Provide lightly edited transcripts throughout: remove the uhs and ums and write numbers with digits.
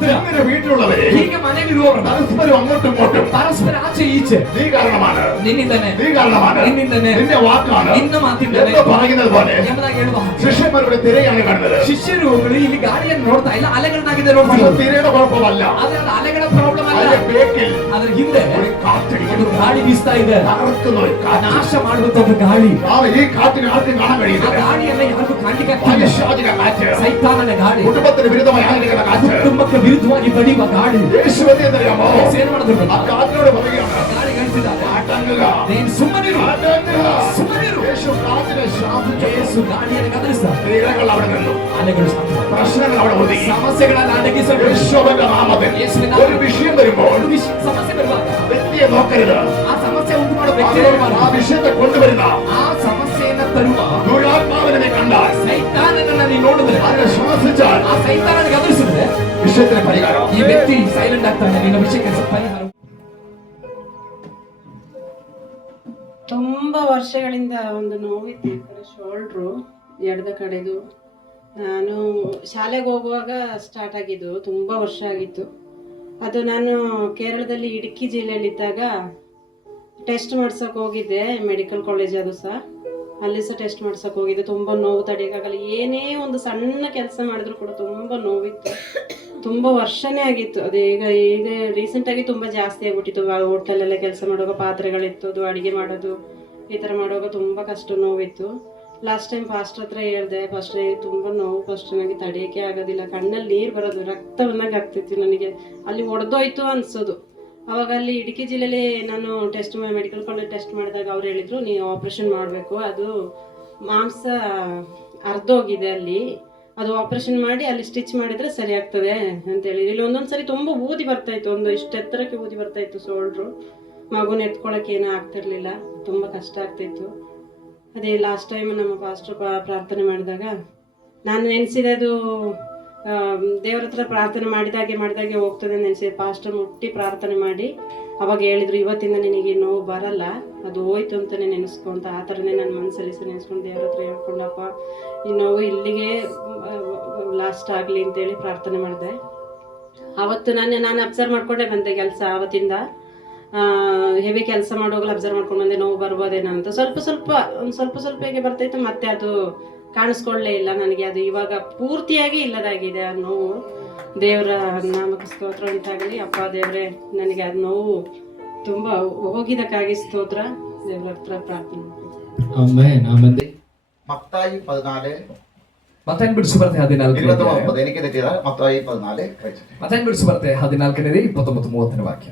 ಮಾತ್ರ ഇങ്ങനെ വീട്ടിലുള്ളവരെ ಹೀಗೆ ಮನೆಯಲ್ಲಿರುವವರು പരസ്പരം അങ്ങോട്ടും ഇങ്ങോട്ടും ಪರಸ್ಪರ ಆಚೆ ಈಚೆ നീ കാരണമാണ് ನಿನ್ನಿಂದನೇ നീ കാരണമാണ് ನಿನ್ನಿಂದನೇ നിന്റെ വാക്കാണ് ನಿನ್ನ ಮಾತಿಂದನೇ എന്ന് പറയുന്നത് പോലെ ಎಂಬುದಾಗಿ ಹೇಳುವ ശിഷ്യന്മാരുടെ തിരയാണ് കാണുന്നത്. ಶಿಷ್ಯರುಗಳು ಇಲ್ಲಿ ಗಾಳಿಯನ್ನು ನೋಡ್ತಾ ಇಲ್ಲ, ಅಲೆಗಳನ್ನಾಗಿದೆ ನೋಡ್ತಾ പക്ഷെ തിരയുടെ കുഴപ്പമല്ല, ಆದ್ರೆ ಅದು ಅಲೆಗಳ ಪ್ರಾಬ್ಲಮ್ ಅಲ್ಲ. അതിന്റെ ബേക്കിൽ ಅದ್ರ ಹಿಂದೆ ഒരു കാറ്റടിക്കുന്നു. ಒಂದು ಗಾಳಿ ಬೀಸ್ತಾ ಇದೆ, തകർക്കുന്ന ഒരു കാറ്റ്. ನಾಶ ಮಾಡುವಂತ ಒಂದು ಗಾಳಿ. ഈ കാറ്റിന് ആർക്കും കാണാൻ ಆ കഴിയുന്നില്ല. ಗಾಳಿಯನ್ನ ಯಾರಿಗೂ ಕಾಣ್ಲಿಕ್ಕೆ ಆಗ್ತಿಲ್ಲ. പൈശാചിക കാറ്റ്, ಸೈತಾನನ ಗಾಳಿ, കുടുംബത്തിന് വിരുദ്ധമായി ആയിരിക്കുന്ന കാറ്റ്, ಕುಟುಂಬಕ್ಕೆ ವಿರುದ್ಧವಾಗಿ ಬಡಿಯುವ ಗಾಳಿ. യേശു എന്നറിയാമോ? ಏನ್ ಮಾಡಿದ್ರು? ആ കാറ്റിനോട് പറയുകയാണ്, ಗಾಳಿ ಹೇಳ್ತಿದ್ದಾರೆ, അടങ്ങുക, ನೀನು ಸುಮ್ಮನಿರು, അടങ്ങുക. ಸುಮ್ಮನಿರು. യേശു കാറ്റിനെ ശാസിച്ചു. ಯೇಸು ಗಾಳಿಯನ್ನು ಗದರಿಸ್ತಾರೆ, ഇരകൾ അവിടെ നിന്നു, ಅಲೆಗಳು ಶಾಂತ, പ്രശ്നങ്ങൾ അവിടെ ഒതുങ്ങി. ಸಮಸ್ಯೆಗಳನ್ನು ಅಡಗಿಸಲು യേശുവിന്റെ നാമത്തിൽ ഒരു വിഷയം വരുമ്പോൾ ಸಮಸ್ಯೆ ಬರುವಾಗ വ്യക്തിയെ നോക്കരുത്. ಆ ಸಮಸ್ಯೆ ಉಂಟು ಮಾಡೋ ವ್ಯಕ್ತಿ ആ വിഷയത്തെ കൊണ്ടുവരുന്ന ಆ ಸಮಸ್ಯೆಯನ್ನ ತರುವ ദുരാത്മാവിനെ കണ്ടാൽ, ಸೈತಾನನನ್ನ ನೀನು ನೋಡಿದ್ರೆ, അതിനെ ശ്വാസിച്ചാൽ ಆ ಸೈತಾನನ ಗದರಿಸಿದ್ರೆ ವಿಷಯത്തിന് ಪರಿಹಾರ. ಈ ವ್ಯಕ್ತಿ ಸೈಲೆಂಟ್ ಆಗ್ತಾನೆ, ನಿನ್ನ ವಿಷಯಕ್ಕೆ ಪರಿಹಾರ. ತುಂಬ ವರ್ಷಗಳಿಂದ ಒಂದು ನೋವಿತ್ತು, ಶೋಲ್ಡ್ರು ಎಡದ ಕಡೆದು. ನಾನು ಶಾಲೆಗೆ ಹೋಗುವಾಗ ಸ್ಟಾರ್ಟ್ ಆಗಿದ್ದು, ತುಂಬ ವರ್ಷ ಆಗಿತ್ತು. ಅದು ನಾನು ಕೇರಳದಲ್ಲಿ ಇಡುಕ್ಕಿ ಜಿಲ್ಲೆಯಲ್ಲಿದ್ದಾಗ ಟೆಸ್ಟ್ ಮಾಡ್ಸೋಕೆ ಹೋಗಿದ್ದೆ, ಮೆಡಿಕಲ್ ಕಾಲೇಜ್ ಅದು ಸಹ. ಅಲ್ಲಿ ಸಹ ಟೆಸ್ಟ್ ಮಾಡ್ಸೋಕೆ ಹೋಗಿದ್ದೆ. ತುಂಬ ನೋವು ತಡೆಯೋಕ್ಕಾಗಲ್ಲ, ಏನೇ ಒಂದು ಸಣ್ಣ ಕೆಲಸ ಮಾಡಿದ್ರು ಕೂಡ ತುಂಬ ನೋವಿತ್ತು. ತುಂಬ ವರ್ಷನೇ ಆಗಿತ್ತು ಅದು. ಈಗ ರೀಸೆಂಟಾಗಿ ತುಂಬ ಜಾಸ್ತಿ ಆಗ್ಬಿಟ್ಟಿತ್ತು. ಹೋಟೆಲೆಲ್ಲ ಕೆಲಸ ಮಾಡುವಾಗ ಪಾತ್ರೆಗಳಿತ್ತು, ಅದು ಅಡುಗೆ ಮಾಡೋದು ಈ ಥರ ಮಾಡುವಾಗ ತುಂಬ ಕಷ್ಟ ನೋವಿತ್ತು. ಲಾಸ್ಟ್ ಟೈಮ್ ಫಾಸ್ಟರ್ ಹತ್ರ ಹೇಳಿದೆ, ಫಸ್ಟ್ ತುಂಬ ನೋವು, ಫಸ್ಟ್ ನನಗೆ ತಡೆಯೋಕ್ಕೆ ಆಗೋದಿಲ್ಲ, ಕಣ್ಣಲ್ಲಿ ನೀರು ಬರೋದು, ರಕ್ತ ಬಂದಂಗೆ ಆಗ್ತಿತ್ತು ನನಗೆ. ಅಲ್ಲಿ ಒಡೆದೋಯ್ತು ಅನಿಸೋದು. ಅವಾಗ ಅಲ್ಲಿ ಇಡುಕ್ಕಿ ಜಿಲ್ಲೆಯಲ್ಲಿ ನಾನು ಮೆಡಿಕಲ್ ಕಾಲೇಜ್ ಟೆಸ್ಟ್ ಮಾಡಿದಾಗ ಅವ್ರು ಹೇಳಿದರು, ನೀವು ಆಪ್ರೇಷನ್ ಮಾಡಬೇಕು, ಅದು ಮಾಂಸ ಅರ್ಧೋಗಿದೆ ಅಲ್ಲಿ, ಅದು ಆಪ್ರೇಷನ್ ಮಾಡಿ ಅಲ್ಲಿ ಸ್ಟಿಚ್ ಮಾಡಿದರೆ ಸರಿ ಆಗ್ತದೆ ಅಂತೇಳಿ. ಇಲ್ಲಿ ಒಂದೊಂದು ಸರಿ ತುಂಬ ಊದಿ ಬರ್ತಾಯಿತ್ತು, ಒಂದು ಇಷ್ಟು ಎತ್ತರಕ್ಕೆ ಊದಿ ಬರ್ತಾಯಿತ್ತು ಶೋಲ್ಡ್ರು. ಮಗುನ ಎತ್ಕೊಳ್ಳೋಕೆ ಏನೂ ಆಗ್ತಿರ್ಲಿಲ್ಲ, ತುಂಬ ಕಷ್ಟ ಆಗ್ತಾಯಿತ್ತು. ಅದೇ ಲಾಸ್ಟ್ ಟೈಮ್ ನಮ್ಮ ಪಾಸ್ಟರ್ ಪ್ರಾರ್ಥನೆ ಮಾಡಿದಾಗ ನಾನು ನೆನೆಸಿದೆ, ಅದು ದೇವ್ರ ಹತ್ರ ಪ್ರಾರ್ಥನೆ ಮಾಡಿದಾಗೆ ಹೋಗ್ತದೆ ನೆನೆಸಿದೆ. ಪಾಸ್ಟರ್ ಮುಟ್ಟಿ ಪ್ರಾರ್ಥನೆ ಮಾಡಿ ಅವಾಗ ಹೇಳಿದ್ರು, ಇವತ್ತಿಂದ ನಿನಗೆ ನೋವು ಬರಲ್ಲ, ಅದು ಹೋಯ್ತು ಅಂತಲೇ ನೆನೆಸ್ಕೊಂತ. ಆ ಥರನೇ ನನ್ನ ಮನಸ್ಸಲ್ಲಿ ನೆನೆಸ್ಕೊಂಡು ದೇವ್ರ ಹತ್ರ ಹೇಳ್ಕೊಂಡಪ್ಪ, ಈ ನೋವು ಇಲ್ಲಿಗೆ ಲಾಸ್ಟ್ ಆಗಲಿ ಅಂತೇಳಿ ಪ್ರಾರ್ಥನೆ ಮಾಡಿದೆ. ಆವತ್ತು ನಾನು ಅಬ್ಸರ್ವ್ ಮಾಡ್ಕೊಂಡೇ ಬಂದೆ ಕೆಲಸ. ಆವತ್ತಿಂದ ಹೆವಿ ಕೆಲಸ ಮಾಡುವಾಗಲೂ ಅಬ್ಸರ್ವ್ ಮಾಡ್ಕೊಂಡು ಬಂದೆ, ನೋವು ಬರ್ಬೋದೇನೋ ಅಂತ. ಸ್ವಲ್ಪ ಹೇಗೆ ಬರ್ತಾಯಿತ್ತು, ಮತ್ತೆ ಅದು ಕಾಣಿಸ್ಕೊಳ್ಳೇ ಇಲ್ಲ ನನಗೆ. ಅದು ಇವಾಗ ಪೂರ್ತಿಯಾಗಿ ಇಲ್ಲದಾಗಿದೆ ಆ ನೋವು. ದೇವರ ನಾಮಕ ಸ್ತೋತ್ರ ಅಂತಾಗಲಿ. ಅಪ್ಪ ದೇವರೇ, ನನಗೆ ಅದು ನೋವು ತುಂಬ ಹೋಗಿದ್ದಕ್ಕಾಗಿ ಸ್ತೋತ್ರ. ದೇವರ ಹತ್ರ ಪ್ರಾರ್ಥನೆ ಮಾಡ್ತೀನಿ. മത്തായി 14 ಮತ್ತಾಯನ್ ಬಿಡಿಸಿ ಬರ್ತೆ 14 എനിക്ക് തെറ്റിയതാ. മത്തായി 14 ಮತ್ತಾಯನ್ ಬಿಡಿಸಿ ಬರ್ತೆ 14 29 30 ವಾಕ್ಯ.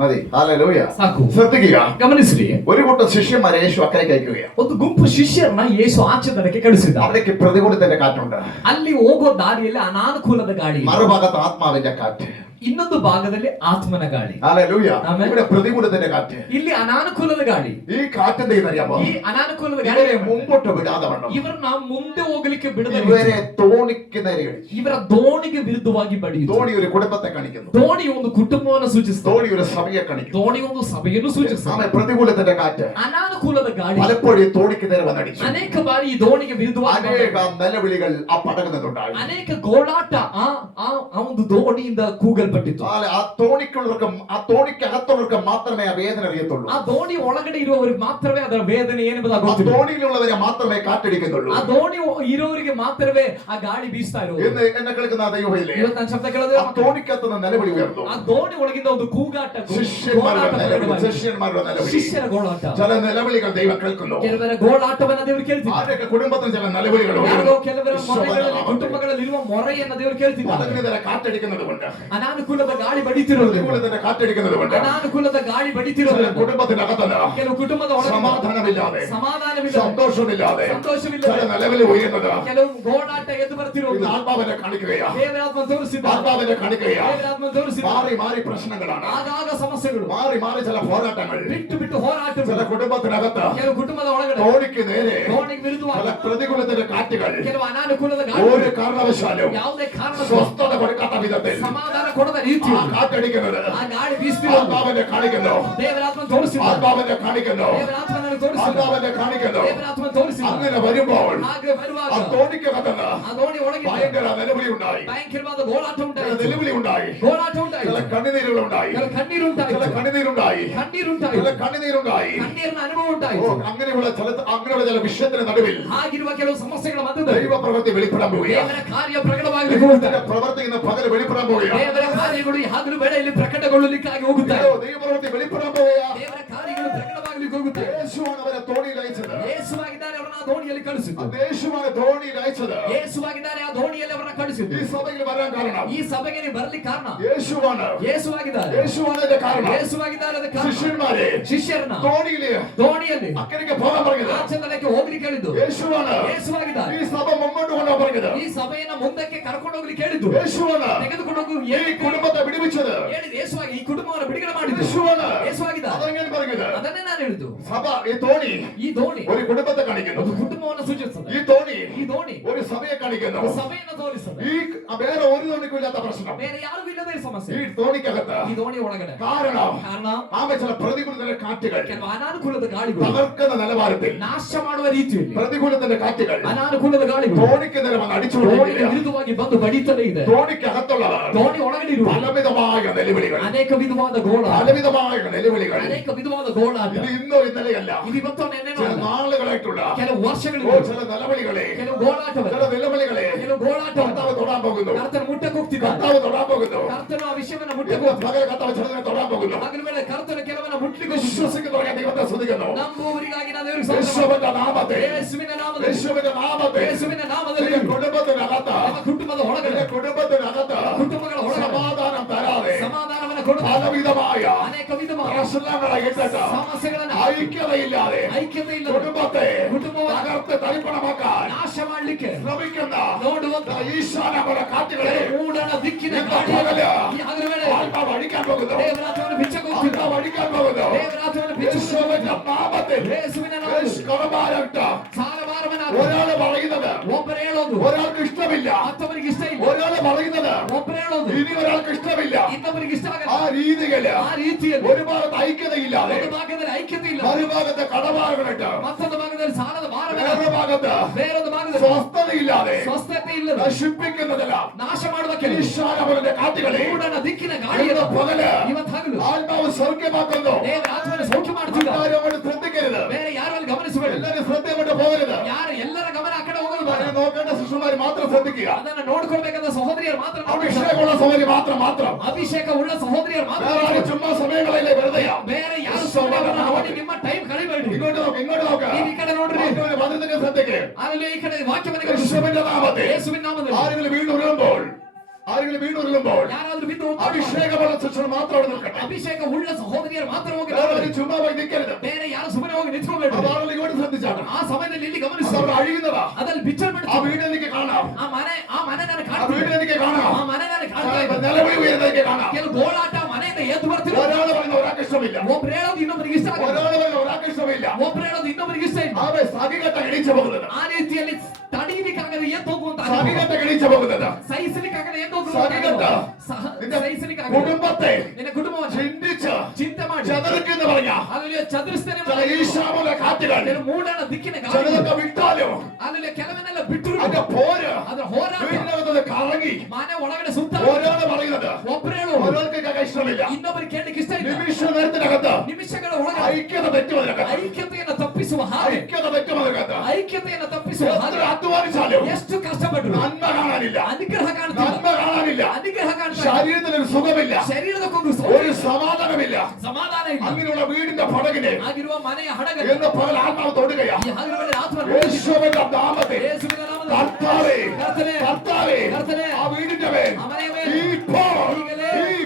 മതി. ഹല്ലേലൂയ. ಸಾಕು. ശ്രദ്ധിക്കുക, ಗಮನಿಸ್ರಿ. ഒരു കൂട്ടം ശിഷ്യന്മാരെ യേശു അക്കരയ്ക്ക് അയക്കുകയാണ്. ಒಂದು ಗುಂಪು ಶಿಷ್ಯರನ್ನ ಯೇಸು ಆಚೆ ದಡಕ್ಕೆ ಕಳಿಸಿದ. അവിടേക്ക് പ്രതികൂലത്തിന്റെ കാറ്റുണ്ട്. ಅಲ್ಲಿ ಹೋಗೋ ದಾರಿಯಲ್ಲಿ ಅನಾನುಕೂಲದ ಗಾಳಿ, മറുഭാഗത്ത് ആത്മാവിന്റെ കാറ്റ്, ಇನ್ನೊಂದು ಭಾಗದಲ್ಲಿ ಆತ್ಮನ ಗಾಳಿ. ഹല്ലേലൂയ. ಆಮೆನ್. ഇവിടെ പ്രതികൂലത്തിന്റെ കാറ്റ്. ಇಲ್ಲಿ ಅನಾನುಕೂಲದ ಗಾಳಿ. ഈ കാറ്റിന്റെ ഇതറിയാമോ? ಈ ಅನಾನುಕೂಲದ ഇവരെ ಗಾಳಿ മുമ്പോട്ട് വിടാതെ വണ്ണം ಇವರನ್ನ ಮುಂದೆ ಹೋಗಲಿಕ್ಕೆ ಬಿಡದೆ ഇവരെ തോണിക്ക് നേരെ ഇടിച്ചു. ಇವರ ದೋಣಿಗೆ ವಿರುದ್ಧವಾಗಿ ಬಡಿಯಿತು. ധോണി ഒരു കുടുംബത്തെ കാണിക്കുന്നു. ದೋಣಿ ಒಂದು ಕುಟುಂಬವನ್ನು ಸೂಚಿಸುತ್ತದೆ. ധോണി ഒരു സഭയെ കാണിക്കുന്നു. ದೋಣಿ ಒಂದು ಸಭೆಯನ್ನು ಸೂಚಿಸುತ್ತದೆ. പ്രതികൂലത്തിന്റെ കാറ്റ് ಅನಾನುಕೂಲದ ಗಾಳಿ പലപ്പോഴും തോണിക്ക് നേരെ വന്നടിച്ചു. ಅನೇಕ ಬಾರಿ ಈ ದೋಣಿಗೆ ವಿರುದ್ಧವಾಗಿ അനേക നിലവിളികൾ ആ പടകുന്നുണ്ടായി. ಅನೇಕ ಗೋಳಾಟ ಆ ಒಂದು ದೋಣಿಯಿಂದ ಕೂಗಲ್ಪಟ್ಟಿತು. ആ തോണിക്കകത്തുള്ളവർക്ക് മാത്രമേ ആ വേദന അറിയത്തുള്ളൂ. ಆ ದೋಣಿ ಒಳಗಡೆ ಇರುವವರಿಗೆ ಮಾತ್ರವೇ ಅದರ ವೇದನೆ ಏನೆಂಬುದಾಗಿ ആ ಗೊತ್ತಿದೆ. തോണിയിലുള്ളവരെ മാത്രമേ കാറ്റടിക്കുന്നുള്ളൂ. ಆ ದೋಣಿ ಇರೋರಿಗೆ ಮಾತ್ರವೇ ಆ ಗಾಳಿ ಬೀಸ್ತಾ ಇರೋದು. എന്ന് എന്നെ കേൾക്കുന്ന ദൈവമല്ലേ, ಇವತ್ತು ನಾನು ಶಬ್ದ ಕೇಳೋದು, ആ തോണിക്കകത്തുനിന്ന് നിലവിളി ഉയർന്നു. ಆ ದೋಣಿ ಒಳಗಿಂದ ಒಂದು ಕೂಗಾಟ, ശിഷ്യന്മാരുടെ നിലവിളി. ಶಿಷ್ಯರ ಗೋಳಾಟ. ചില നിലവിളികൾ ദൈവം കേൾക്കുന്നു. ಕೆಲವರ ಗೋಳಾಟವನ್ನ ದೇವರು ಕೇಳ್ತಿದ್ದಾರೆ. ആരൊക്കെ കുടുംബത്തിന് ചില നിലവിളികൾ ಯಾರೋ ಕೆಲವರ ಮನೆಗಳಲ್ಲಿ ಕುಟುಂಬಗಳಲ್ಲಿ ಇರುವ ಮೊರೆಯನ್ನ ದೇವರು ಕೇಳ್ತಿದ್ದಾರೆ. കാറ്റടിക്കുന്നത് കൊണ്ട്, ಅನಾನುಕೂಲ ಅನಾನುಕೂಲದ ಗಾಳಿ ಬಡಿತಿರೋದು, പ്രതികൂലത്തിന്റെ കാറ്റടിക്കുന്നത് കൊണ്ട് ಅನಾನುಕೂಲದ ಗಾಳಿ ಬಡಿತಿರೋದು, കുടുംബത്തിനകത്തല്ല ಕೆಲವು ಕುಟುಂಬದ ಒಳಗೆ സമാധാനമില്ലാതെ ಸಮಾಧಾನವಿಲ್ಲ, സന്തോഷമില്ലാതെ ಸಂತೋಷವಿಲ್ಲ, ചില നിലവിൽ ഉയരുന്നത് ಕೆಲವು ಗೋಳಾಟ ಎದ್ದು ಬರ್ತಿರೋದು ഇത് ആത്മാവിനെ കാണിക്കുകയാ, ದೇವರಾತ್ಮ ತೋರಿಸಿದ, ആത്മാവിനെ കാണിക്കുകയാ. ದೇವರಾತ್ಮ ತೋರಿಸಿದ, മാറി മാറി പ്രശ്നങ്ങളാണ്, ಆಗಾಗ ಸಮಸ್ಯೆಗಳು, മാറി മാറി ചില പോരാട്ടങ്ങൾ, ಬಿಟ್ಟು ಬಿಟ್ಟು ಹೋರಾಟ, ചില കുടുംബത്തിനകത്ത് ಕೆಲವು ಕುಟುಂಬದ ಒಳಗಡೆ തോണിക്ക് നേരെ ಗೋಣಿಗೆ ವಿರುದ್ಧವಾಗಿ ചില പ്രതികൂലത്തിന്റെ കാറ്റുകൾ ಕೆಲವು ಅನಾನುಕೂಲದ ಗಾಳಿ, ഒരു കാരണവശാലും ಯಾವುದೇ ಕಾರಣ സ്വസ്ഥത കൊടുക്കാത്ത വിധത്തിൽ ಸಮಾಧಾನ ಕೊಡದ ರೀತಿ ആ കാറ്റടിക്കുന്നത് ಆ ಗಾಳಿ ಬೀಸ್ತಿರೋದು ആത്മാവിനെ കാണിക്കുന്നു, ದೇವರಾತ್ಮ ತೋರಿಸಿದ, ആത്മാവിനെ കാണിക്കുന്നു, ದೇವರಾತ್ಮ ನನಗೆ ತೋರಿಸಿದ, ആത്മാവിനെ കാണിക്കുന്നു. ದೇವರಾತ್ಮ ತೋರಿಸಿದ. അങ്ങനെ വരുമ്പോൾ ಹಾಗೆ ಬರುವಾಗ ആ തോണിക്കകത്തുനിന്ന് ಆ ದೋಣಿ ಒಳಗೆ ഭയങ്കര നിലവിളി ഉണ്ടായി, ಭಯಂಕರವಾದ ಗೋಳಾಟ ചില ಉಂಟಾಯಿತು, നിലവിളി ഉണ്ടായി, ಗೋಳಾಟ ചില ಉಂಟಾಯಿತು, കണ്ണുനീരുകൾ ഉണ്ടായി, ಕೆಲವು ಕಣ್ಣೀರು ചില ಉಂಟಾಯಿತು, കണ്ണുനീരുണ്ടായി, ചില ಕಣ್ಣೀರುಂಟಾಯಿತು, കണ്ണുനീരുണ്ടായി. ಕಣ್ಣೀರಿನ ಅನುಭವ ഓ, ಉಂಟಾಯಿತು. അങ്ങനെയുള്ള ചില വിഷയത്തിന് നടുവിൽ ಹಾಗಿರುವ ಕೆಲವು ಸಮಸ್ಯೆಗಳ ಮಧ್ಯದಲ್ಲಿ ദൈവപ്രവൃത്തി വെളിപ്പെടാൻ പോവുകയാണ്. ದೇವರ ಕಾರ್ಯ ಪ್ರಕಟವಾಗಲಿಕ್ಕೆ ദൈവത്തിന്റെ ಹೋಗುತ್ತದೆ. പ്രവൃത്തി ഇന്ന് പകല് വെളിപ്പെടാൻ പോവുകയാണ്. ದೇವರ ಕಾರ್ಯಗಳು ಈ ಹಗಲು ವೇಳೆಯಲ್ಲಿ ಪ್ರಕಟಗೊಳ್ಳಲಿಕ್ಕಾಗಿ ಹೋಗುತ್ತಾರೆ. അയ്യോ, ദൈവപ്രവൃത്തി വെളിപ്പെടാൻ പോവുകയാണ്. ದೇವರ ಕಾರ್ಯಗಳು ಪ್ರಕಟವಾಗಲಿಕ್ಕೆ ಹೋಗುತ್ತವೆ. യേശുവാണ് അവരെ തോണിയിൽ അയച്ചത്. ಯೇಸುವಾಗಿದ್ದಾರೆ ಅವರನ್ನ ಆ ದೋಣಿಯಲ್ಲಿ ಕಳಿಸಿದ್ದು. അത് യേശുവാണ് തോണിയിൽ അയച്ചത്. ಯೇಸುವಾಗಿದ್ದಾರೆ ಆ ದೋಣಿಯಲ್ಲಿ ಅವರನ್ನ ಕಳಿಸಿದ್ದು. ഈ സഭയിൽ വരാൻ കാരണം ಈ ಸಭೆಗೆ ನೀವು ಬರ್ಲಿಕ್ಕೆ ಕಾರಣ യേശുവാണ്. ಯೇಸುವಾಗಿದ್ದಾರೆ. യേശുവാണ് അതിന്റെ കാരണം. ಯೇಸುವಾಗಿದ್ದಾರೆ ಅದಕ್ಕೆ ಕಾರಣ. ശിഷ്യന്മാരെ ಶಿಷ್ಯರನ್ನ തോണിಯಲ್ಲಿ അക്കരയ്ക്ക് പോകാൻ പറഞ്ഞത് ಆಚರಣೆಗೆ ಹೋಗ್ಲಿಕ್ಕೆ ಹೇಳಿದ್ದು യേശുവാണ്. ಯೇಸುವಾಗಿದ್ದಾರೆ. ഈ സഭ മുമ്പോട്ട് കൊണ്ടുപോകാൻ പറഞ്ഞത് ಈ ಸಭೆಯನ್ನ ಮುಂದಕ್ಕೆ ಕರ್ಕೊಂಡು ಹೋಗ್ಲಿಕ್ಕೆ ಹೇಳಿದ್ದು യേശുവാണ്. ತೆಗೆದುಕೊಂಡು ಹೋಗು ഈ കുടുംബത്തെ വിടുവിച്ചത് ಹೇಳಿದ್ದು ಯೇಸುವಾಗಿ ಈ ಕುಟುಂಬವನ್ನು ಬಿಡುಗಡೆ ಮಾಡಿದ್ದು യേശുവാണ്. ಯೇಸುವಾಗಿದ್ದಾರೆ. അതെങ്ങനെ പറഞ്ഞത് ಅದನ್ನೇ ನಾನು ಹೇಳಿದ್ದು. സഭ ഈ തോണി ಈ ದೋಣಿ ഒരു കുടുംബത്തെ കാണിക്കുന്നു. ಒಂದು ಕುಟುಂಬವನ್ನು ಸೂಚಿಸುತ್ತದೆ. ഈ തോണി ಈ ದೋಣಿ ഒരു സഭയെ കാണിക്കുന്നു. ಒಂದು ಸಭೆಯನ್ನು ತೋರಿಸುತ್ತದೆ. ഈ വേറെ ഒരു തോണിക്കും ഇല്ലാത്ത പ്രശ്നം ಬೇರೆ ಯಾರಿಗೂ ಇಲ್ಲದೆ ഈ ಸಮಸ್ಯೆ തോണിക്കകത്ത് ಈ ದೋಣಿ ಒಳಗಡೆ കാരണം ಕಾರಣ ആമെ ചില പ്രതികൂലത്തിന്റെ കാറ്റുകൾ ಕೆಲವು ಅನಾನುಕೂಲದ ಗಾಳಿಗಳು തകർക്കുന്ന നിലവാരത്തിൽ ನಾಶ ಮಾಡುವ ರೀತಿಯಲ್ಲಿ പ്രതികൂലത്തിന്റെ കാറ്റുകൾ ಅನಾನುಕೂಲದ ಗಾಳಿಗಳು തോണിക്ക് നേരെ വന്ന് ದೋಣಿಗೆ അടിച്ചുകൊണ്ടിരിക്കുക. ವಿರುದ್ಧವಾಗಿ ಬಂದು ಬಡಿತಲೇ ಇದೆ. തോണിക്കകത്തുള്ളവർ ದೋಣಿ ಒಳಗಡೆ ಇರುವ പലവിധമായ നിലവിളികൾ, ಅನೇಕ ವಿಧವಾದ ಗೋಳ, പലവിധമായ നിലവിളികൾ. ಅನೇಕ ವಿಧವಾದ ಗೋಳಾಟ. ഇത് ഇന്നോ ഇന്നലെയല്ല, ಇದು ಇವತ್ತೋ ನೆನ್ನೆನೋ ചില ಅಲ್ಲ. നാളുകളായിട്ടുള്ള ಕೆಲವು ഓ ವರ್ಷಗಳಿಂದ ചില നിലവിളികളെ, ಕೆಲವು ಗೋಳಾಟವೇ, ചില നിലവിളികളെ ಕೆಲವು ಗೋಳಾಟ കർത്താവ് തൊടാൻ പോകുന്നു. ಕರ್ತನ ಮುಟ್ಟಕ್ಕೆ ಹೋಗ್ತಿದ್ದಾನೆ. കർത്താവ് തൊടാൻ പോകുന്നു. ಕರ್ತನು ಆ ವಿಷಯವನ್ನ ಮುಟ್ಟಕ್ಕೆ ഇന്ന് ಹೋಗ್ತಿದ್ದಾನೆ. പകൽ കർത്താവ് ചിലതിനെ തൊടാൻ പോകുന്നു. ಹಗಲು ವೇಳೆ ಕರ್ತನ ಕೆಲವನ್ನ ಮುಟ್ಲಿಕ್ಕೆ ಹೋಗ್ತಿದ್ದಾನೆ. വിശ്വസിക്കുന്നവരെ ദൈവത്തെ സ്തുതിക്കുന്നു. ನಂಬುವವರಿಗಾಗಿ ನಾನು ದೇವರಿಗೆ ಸ್ತೋತ್ರ യേശുവിന്റെ നാമത്തിൽ, ಯೇಸುವಿನ ನಾಮದಲ್ಲಿ, യേശുവിന്റെ നാമത്തിൽ ಯೇಸುವಿನ ನಾಮದಲ್ಲಿ നിന്റെ കുടുംബത്തിനകത്ത്, ನಮ್ಮ ಕುಟುಂಬದ ಒಳಗಡೆ, നിന്റെ കുടുംബത്തിനകത്ത് ಕುಟುಂಬಗಳ ಒಳಗಡೆ സമാധാനം തരാതെ ಸಮಾಧಾನವನ್ನು ಕೊಡುವ പലവിധമായ ಅನೇಕ ವಿಧವಾದ പ്രശ്നങ്ങളെ ഇട്ടിട്ട് ಸಮಸ್ಯೆಗಳನ್ನು ഐക്യതയില്ലാതെ ಐಕ್ಯತೆ ಇಲ್ಲ കുടുംബത്തെ കുടുംബವನ್ನು തകർത്ത് തരിപ്പണമാക്കാൻ ನಾಶ ಮಾಡ್ಲಿಕ್ಕೆ ശ്രമിക്കുന്ന ನೋಡುವಂತ ഈശാനപര കാറ്റുകളെ ಮೂಡಣ ದಿಕ್ಕಿನ ഇന്ന് ಗಾಳಿ പകല് ಈ ಹಗಲು ವೇಳೆ ആത്മാവ് അടിക്കാൻ പോകുന്നു. ದೇವರಾತ್ಮವನ್ನು ಬಿಚ್ಚಕ್ಕೆ ಹೋಗ್ತಿದ್ದ. ആത്മാവ് അടിക്കാൻ പോകുന്നു. ದೇವರಾತ್ಮವನ್ನು ಬಿಚ್ಚಕ್ಕೆ യേശുവിന്റെ നാമത്തിൽ ಯೇಸುವಿನ ನಾಮದಲ್ಲಿ യേശുക്കരമാരട്ട് ಸಾಲಭಾರವನ್ನ ഒരാള് പറയുന്നത് ಒಬ್ಬರು ಹೇಳೋದು ഒരാൾക്ക് ഇഷ്ടമില്ല, ಮತ್ತೊಬ್ಬರಿಗೆ ಇಷ್ಟ ಇಲ್ಲ. ഒരാള് പറയുന്നത് ಒಬ್ಬರು ಹೇಳೋದು ഇനി ഒരാൾക്ക് ഇഷ്ടമില്ല. ಇನ್ನೊಬ್ಬರಿಗೆ ಇಷ್ಟ ആ ಆಗಲ್ಲ. രീതിയില് ಆ ರೀತಿಯಲ್ಲಿ ഒരു ഭാഗത്ത് ഐക്യതയില്ലാതെ ಒಂದು ಭಾಗದಲ್ಲಿ ಐಕ್ಯತೆ ಇಲ್ಲ, മറുഭാഗത്ത് കടഭാരങ്ങളിട്ട് ಮತ್ತೊಂದು ಭಾಗದಲ್ಲಿ ಸಾಲದ ಭಾರವಿಲ್ಲ, വേറെ ഭാഗത്ത് ಬೇರೊಂದು ಭಾಗದಲ್ಲಿ സ്വസ്ഥതയില്ലാതെ ಸ್ವಸ್ಥತೆ ಇಲ್ಲದ നശിപ്പിക്കുന്നതല്ല ನಾಶ ಮಾಡುವ ಕೆಲಸ ഈശാനപരന്റെ കാറ്റുകളെ ಮೂಡಣ ದಿಕ್ಕಿನ ಗಾಳಿ ഇന്ന് പകല് ಇವತ್ತು ಹಗಲು ആത്മാവ് സൗഖ്യമാക്കുന്നു. ದೇವರ ಆತ್ಮವನ್ನು ಸೌಖ್ಯ ಮಾಡುತ್ತಿದ್ದ. ആരും അങ്ങോട്ട് ശ്രദ്ധിക്കരുത്, ಬೇರೆ ಯಾರು ಅಲ್ಲಿ ಗಮನಿಸಬೇಡಿ. എല്ലാരും ശ്രദ്ധ അങ്ങോട്ട് പോകരുത്. ಯಾರು ಎಲ್ಲರ ಗಮನ ಆ ಕಡೆ ಹೋಗಲು ಬೇಡ. അതിനെ നോക്കേണ്ട ശിശുമാർ മാത്രം ശ്രദ്ധിക്കുക. ಅದನ್ನ ನೋಡ್ಕೊಳ್ಬೇಕಾದ ಸಹೋದರಿಯರು ಮಾತ್ರ ನೋಡ್ಬೇಕು. അഭിഷേകമുള്ള സഹോദരി മാത്രം ಅಭಿಷೇಕ ಉಳ್ಳ ಸಹೋದರಿಯರು ಮಾತ್ರ വേറെ ആരും ನೋಡ್ಬೇಕು. ചുമ്മാ സമയങ്ങളല്ലേ വെറുതെയാ. ಬೇರೆ ಯಾರು ಸಮಯವನ್ನು ನೋಡಿ ನಿಮ್ಮ ಟೈಮ್ ಕಳಿಬೇಡಿ. ഇങ്ങോട്ട് നോക്ക് ನೀವು ಈ ಕಡೆ ನೋಡ್ರಿ. വചനത്തിന്റെ ശ്രദ്ധയ്ക്ക് ಅಲ್ಲಿ ಈ ಕಡೆ ವಾಕ್ಯವನ್ನು ಗಮನಿಸಿ. യേശുവിന്റെ നാമത്തിൽ ಯೇಸುವಿನ ನಾಮದಲ್ಲಿ ആരെങ്കിലും വീണുരുളുമ്പോൾ ಯಾರಾದ್ರೂ ಬಿದ್ದು ಹೋಗ್ತಾರೆ. അഭിഷേകമുള്ള ശിശു മാത്രം അവിടെ നിൽക്കട്ടെ. ಅಭಿಷೇಕ ಉಳ್ಳ ಸಹೋದರಿಯರು ಮಾತ್ರ ಹೋಗಿ വേറെ ನೋಡ್ರಿ. ആരും ചുമ്മാ പോയി നിൽക്കരുത്. ಬೇರೆ ಯಾರು ಸುಮ್ಮನೆ ಹೋಗಿ ನಿಂತ್ಕೊಳ್ಬೇಡಿ. അത് ആളുകൾ ഇങ്ങോട്ട് ശ്രദ്ധിച്ചാണ്. ಆ ಸಮಯದಲ್ಲಿ ಇಲ್ಲಿ ಗಮನಿಸಿ. അവിടെ അഴിയുന്നതാ. ಅದಲ್ಲಿ ಬಿಚ್ಚಲ್ ആ ಬಿಡ್ತಾರೆ. വീട് എനിക്ക് കാണാം. ಆ ಮನೆ ನಾನು ആ വീട് ಕಾಣ್ತೀನಿ. എനിക്ക് കാണാം. ಆ ಮನೆ ನಾನು ಕಾಣ್ತಾ ಇದ್ದೀನಿ. നിലവിളി ഉയരുന്നത് എനിക്ക് കാണാം. ಕೆಲವು ಗೋಳಾಟ ಮನೆಯಿಂದ ಎದ್ದು ಬರ್ತಿರೋ. ഒരാൾ പറയുന്ന ഒരാൾക്ക് ഇഷ്ടമില്ല, ಒಬ್ರು ಹೇಳೋದು ಇನ್ನೊಬ್ಬರಿಗೆ ಇಷ್ಟ ಆಗಲ್ಲ. ഒരാൾ പറയുന്ന ഒരാൾക്ക് ഇഷ്ടമില്ല. ಒಬ್ರು ಹೇಳೋದು ಇನ್ನೊಬ್ಬರಿಗೆ ಇಷ್ಟ ಇಲ್ಲ. അവൻ സഹികെട്ട എണീച്ചു പോകുന്നത്, ಆ ರೀತಿಯಲ್ಲಿ ತಡೀಲಿಕ್ಕಾಗದೆ ಎದ್ದು ಹೋಗುವಂತ ಅನುಭವ. സഹികെട്ട എണീച്ചു പോകുന്നത് ಸಹಿಸಲಿಕ್ಕಾಗದೆ ಎದ್ದು സഹികെട്ട നിന്റെ ಸಹಿಸಲಿಕ್ಕಾಗದೆ കുടുംബത്തെ ನಿನ್ನ ಕುಟುಂಬವನ್ನು ചിന്തിച്ച് ಚಿಂತೆ ಮಾಡಿ ചതറിക്കെന്ന് പറഞ്ഞ ಅಲ್ಲಿ ಚದುರಿಸ್ತೇನೆ ചില ഈശാമുല കാറ്റുകൾ ಮೂಡಣ ದಿಕ್ಕಿನ ಗಾಳಿ ചിലതൊക്കെ വിട്ടാലും ಅಲ್ಲಿ ಕೆಲವನ್ನೆಲ್ಲ ಬಿಟ್ಟು അതിന്റെ പോര് ಅದ್ರ ಹೋರಾಟ വീടിനകത്ത് കറങ്ങി ಮನೆ ಒಳಗಡೆ ಸುತ್ತ ഒരാള് പറയുന്നത് ಒಬ್ರು ಹೇಳು ഒരാൾക്ക് കേൾക്കാൻ ഇഷ്ടമില്ല. ಇನ್ನೊಬ್ಬರು ಕೇಳಲಿಕ್ಕೆ ಇಷ್ಟ ಇಲ್ಲ. നിമിഷ നേരത്തിനകത്ത് ನಿಮಿಷಗಳ ಒಳಗಡೆ ഐക്യത തെറ്റുമതിനകത്ത്, ಐಕ್ಯತೆಯನ್ನು ತಪ್ಪಿಸುವ ಹಾಗೆ ഐക്യത തെറ്റുമതിനകത്ത് ಐಕ್ಯತೆಯನ್ನು ತಪ್ಪಿಸುವ എത്ര ಹಾಗೆ അധ്വാനിച്ചാലും ಎಷ್ಟು ಕಷ್ಟಪಟ್ಟರು നന്മ കാണാനില്ല, ಅನುಗ್ರಹ ಕಾಣ್ತಿಲ್ಲ. നന്മ കാണാനില്ല. ಅನುಗ್ರಹ ಕಾಣ್ತಾ ശരീരത്തിനൊരു സുഖമില്ല, ಶರೀರದಕ್ಕೊಂದು ഒരു സമാധാനമില്ല. ಸಮಾಧಾನ ಇಲ್ಲ. അങ്ങനെയുള്ള വീടിന്റെ പടകിനെ ಆಗಿರುವ ಮನೆಯ ಹಡಗ എന്ന് പകൽ ആത്മാവ് തൊടുകയാ. ಈ ಹಗಲುಗಳಲ್ಲಿ ಆತ್ಮ യേശുവിന്റെ നാമത്തിൽ ಯೇಸುವಿನ ನಾಮದಲ್ಲಿ കർത്താവേ, ಕರ್ತನೇ, കർത്താവേ, ಕರ್ತನೇ, ആ വീടിന്റെ മേൽ ಆ ಮನೆಯ ಮೇಲೆ ഇപ്പോൾ ಈಗಲೇ ഈ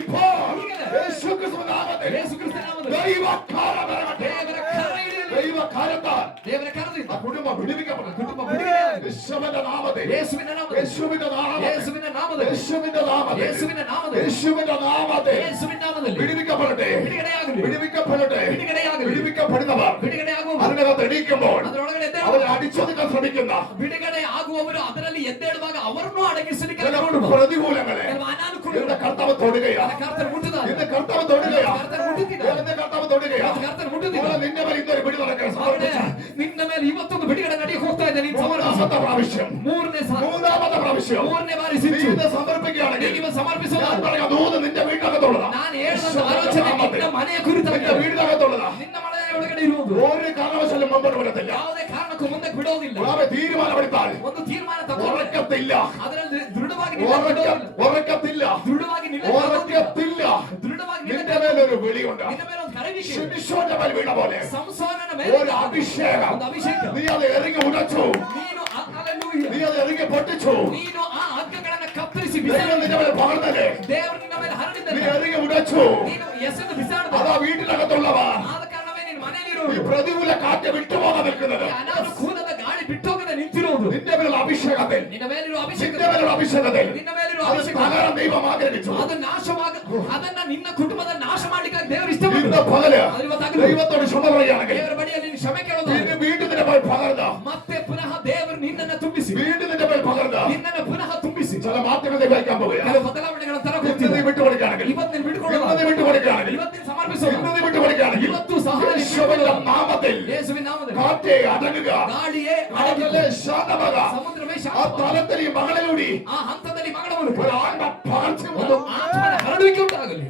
കുടുംബം വിടുവിക്കപ്പെടട്ടെ. കുടുംബം വിടുകയാകട്ടെ. യേശുവിന്റെ നാമത്തിൽ, യേശുവിന്റെ നാമത്തിൽ, യേശുവിന്റെ നാമത്തിൽ, യേശുവിന്റെ നാമത്തിൽ, യേശുവിന്റെ നാമത്തിൽ, യേശുവിന്റെ നാമത്തിൽ, യേശുവിന്റെ നാമത്തിൽ യേശുവിന്റെ നാമത്തിൽ വിടുവിക്കപ്പെടട്ടെ. വിടുകയാകട്ടെ. വിടുവിക്കപ്പെടട്ടെ. വിടുകയാകട്ടെ. വിടുവിക്കപ്പെടുന്നവർ ಬಿಡುಗಡೆಯಾಗುವ അതിനകത്ത് എണീക്കുമ്പോൾ ಅದರೊಳಗಡೆ ಎದ್ದೇಳುವ അവരെ അടിച്ചൊതുക്കാൻ ശ്രമിക്കുന്ന ಬಿಡುಗಡೆ ಆಗುವವರು ಅದರಲ್ಲಿ ಎದ್ದೇಳುವಾಗ ಅವರನ್ನು ಅಡಗಿಸಲಿಕ್ಕೆ ചില ನೋಡುವ പ്രതികൂലങ്ങളെ ಕೆಲವು ಅನಾನುಕೂಲಗಳು ഇന്ന് കർത്താവ് തൊടുകയാണ്. ಕರ್ತರು ಮುಟ್ಟುತ್ತಾರೆ. ഇന്ന് കർത്താവ് തൊടുകയാണ്. ಕರ್ತರು ಮುಟ್ಟುತ್ತಿದ್ದಾರೆ. ഇന്ന് കർത്താവ് തൊടുകയാണ്. ಕರ್ತರು ഇവിടെ ಮುಟ್ಟುತ್ತಿದ್ದಾರೆ. നിന്റെ മേൽ ഇന്നൊരു പിടി നടക്കാൻ അവിടെ സാധിച്ചു. ನಿನ್ನ ಮೇಲೆ ಇವತ್ತೊಂದು ಬಿಡುಗಡೆ ನಡೆಯಕ್ಕೆ ಹೋಗ್ತಾ ಇದೆ. ನೀನು മൂന്നാമത്തെ പ്രാവശ്യം, മൂന്നാമത്തെ പ്രാവശ്യം ಮೂರನೇ ಬಾರಿ നീ ಸಿಚ್ಚು ഇത് സമർപ്പിക്കുകയാണെങ്കിൽ ನೀವು ಸಮರ್ಪಿಸೋದು ഞാൻ പറയാം, ദൂത് നിന്റെ വീടിനകത്തുള്ളതാ. ನಾನು ಹೇಳಿದಂತ ಆಲೋಚನೆ ನಿನ್ನ ಮನೆಯ ಕುರಿತಾಗಿ നിന്റെ വീടിനകത്തുള്ളതാ. ನಿನ್ನ ಮನೆಯ ಒಳಗಡೆ ಇರುವುದು ഒരു കാരണവശാലും മുമ്പോട്ട് വരത്തില്ല. ಯಾವುದೇ ಕಾರಣಕ್ಕೂ ಮುಂದೆ ಬಿಡೋದಿಲ್ಲ. അവൻ തീരുമാനമെടുത്താൽ ಒಂದು ತೀರ್ಮಾನ ತಗೊಂಡ್ರೆ ഉറക്കത്തില്ല, ಅದರಲ್ಲಿ ದೃಢವಾಗಿ ನಿಲ್ಲೋದಿಲ್ಲ. ഉറക്കത്തില്ല, ದೃಢವಾಗಿ ನಿಲ್ಲೋದಿಲ್ಲ. ഉറക്കത്തില്ല. ದೃಢವಾಗಿ നിന്റെ മേലൊരു വിളിയുണ്ട്. ನಿನ್ನ ಮೇಲೆ ಒಂದು ಕರೆವಿಕೆ. ശിംശോന്റെ മേൽ വീണ പോലെ ಸಂಸೋನನ ಮೇಲೆ ഒരു അഭിഷേകം. ಒಂದು ಅಭಿಷೇಕ. നീ അത് ഇറങ്ങി ഉടച്ചു, ನೀನು ಹಲ್ಲೆಲೂಯಾ. നീ അത് ഇറങ്ങി പൊട്ടിച്ചു. ನೀನು ಆ ಹಗ್ಗಗಳನ್ನು ಕತ್ತರಿಸಿ ദൈവം നിന്റെ മേൽ പകർന്നല്ലേ, ದೇವರು ನಿನ್ನ ಮೇಲೆ നീ ಹರಡಿದ್ದಾನೆ. ഇറങ്ങി ഉടച്ചു. ನೀನು ಎಸೆದು ಬಿಸಾಡಿದ. അതാ വീട്ടിനകത്തുള്ളവ ಆದ ಕಾರಣವೇ ನಿನ್ನ ഈ ಮನೆಯಲ್ಲಿರುವುದು. പ്രതികൂല കാറ്റ് വിട്ടുപോകാൻ നിൽക്കുന്നത്. ಈ ಅನಾನುಕೂಲದ ಗಾಳಿ ಬಿಟ್ಟೋಗದೆ ನಿಂತಿರುವುದು. നിന്റെ മേലുള്ള അഭിഷേകത്തിൽ, ನಿನ್ನ ಮೇಲಿರುವ ಅಭಿಷೇಕ, നിന്റെ മേലുള്ള അഭിഷേകത്തിൽ ನಿನ್ನ ಮೇಲಿರುವ അത് ಅಭಿಷೇಕ തകരാൻ ദൈവം ആഗ്രഹിച്ചു. ಅದು ನಾಶವಾಗ ಅದನ್ನ ನಿನ್ನ ಕುಟುಂಬದ ನಾಶ ಮಾಡ್ಲಿಕ್ಕಾಗಿ ದೇವರು ഇന്ന് ಇಷ್ಟಪಟ್ಟು പകല് ಅದು ಇವತ್ತಾಗಲಿ. ദൈവത്തോട് ക്ഷമ പറയുകയാണെങ്കിൽ ದೇವರ ಬಳಿಯಲ್ಲಿ ನೀನು ಕ್ಷಮೆ ಕೇಳೋದು. നിന്റെ വീട്ടിൽ നിന്റെ മേൽ പകർന്ന, ಮತ್ತೆ ಪುನಃ ದೇವರು ನಿನ್ನನ್ನ ತುಂಬಿಸಿ, വീട്ടിൽ നിന്റെ മേൽ പകർന്ന ನಿನ್ನನ್ನ ಪುನಃ ತುಂಬಿಸಿ ചില മാറ്റങ്ങൾ ദൈവിക്കാൻ പോവുകയാണ്. ಕೆಲವು ಬದಲಾವಣೆಗಳನ್ನು ತರ ഇന്ന് നീ ಹೋಗ್ತಿದೆ. വിട്ടുകൊടുക്കുകയാണെങ്കിൽ, ಇವತ್ತು ನೀನು ഇന്ന് ಬಿಟ್ಕೊಳ್ಳೋದು, നീ വിട്ടുകൊടുക്കുകയാണെങ്കിൽ, ಇವತ್ತಿನ ಸಮರ್ಪಿಸೋದು, ഇന്ന് നീ വിട്ടുകൊടുക്കുകയാണെങ്കിൽ ಇವತ್ತು ಸಹ ನೀನು യേശുവിന്റെ നാമത്തിൽ ಯೇಸುವಿನ ನಾಮದಲ್ಲಿ കാറ്റേ അടങ്ങുക, ಗಾಳಿಯೇ കടലേ ശാന്തമാക. ಸಮುದ್ರವೇ ആ ಶಾಂತ. തലത്തിൽ ഈ മകളിലൂടി ಆ ಹಂತದಲ್ಲಿ ಮಗಳ ಮೂಲಕ ഒരു ആത്മ പാർശ്വം ಒಂದು ಆತ್ಮನ ಹರಡುವಿಕೆ ಉಂಟಾಗಲಿ.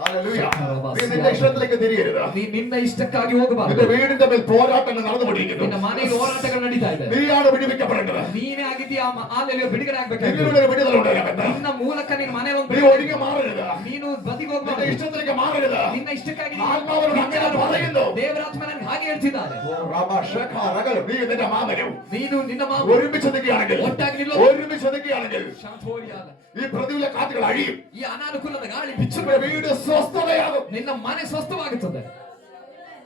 ഹല്ലേലൂയ. നീ നിന്റെ ഇഷ്ടത്തിലേക്ക് തിരിയരുത്. ನೀ ನಿನ್ನ ಇಷ್ಟಕ್ಕಾಗಿ ಹೋಗಬಾರದು. നിന്റെ വീടിന്റെ മേൽ പോരാട്ടങ്ങൾ നടന്നുകൊണ്ടിരിക്കുന്നു. ನಿನ್ನ ಮನೆಯಲ್ಲಿ ಹೋರಾಟಗಳು ನಡೀತಾ ಇದೆ. നീയാണ് വിടുവിക്കപ്പെടേണ്ടത്. ನೀನೇ ಆಗಿದ್ದೀಯ. ಅಲ್ಲಿ ಬಿಡುಗಡೆ ಆಗ್ಬೇಕಾಗಿದೆ. നിന്നിലൂടെ ഒരു വിടുതലുണ്ടാകട്ടെ. ನಿನ್ನ ಮೂಲಕ ನಿನ್ನ ಮನೆಯಲ್ಲಿ ಒಂದು നീ ഒഴുകി മാറരുത്. ನೀನು ಬದಿಗೆ നിന്റെ ಹೋಗಬಾರದು. ഇഷ്ടത്തിലേക്ക് മാറരുത്. ನಿನ್ನ ಇಷ್ಟಕ್ಕಾಗಿ ನೀನು ആത്മാവരോട് അങ്ങനെ പറയുന്നു. ದೇವರಾತ್ಮ ನನಗೆ ಹಾಗೆ ಹೇಳ್ತಿದ್ದಾರೆ. നീ നിന്റെ മാമനും ನೀನು ನಿನ್ನ ಮಾವ ഒരുമിച്ച് നിൽക്കുകയാണെങ്കിൽ, ಒಟ್ಟಾಗಿ ನಿಲ್ಲೋ. ഒരുമിച്ച് നിൽക്കുകയാണെങ്കിൽ ಶಾಂತೋರಿಯಾದ ഈ പ്രതികൂല കാറ്റുകൾ അഴിയും. ಈ ಅನಾನುಕೂಲದ ಗಾಳಿ ಬಿಚ್ಚು. നിന്റെ വീട് സ്വസ്ഥതയാകും. ನಿನ್ನ ಮನೆ ಸ್ವಸ್ಥವಾಗುತ್ತದೆ.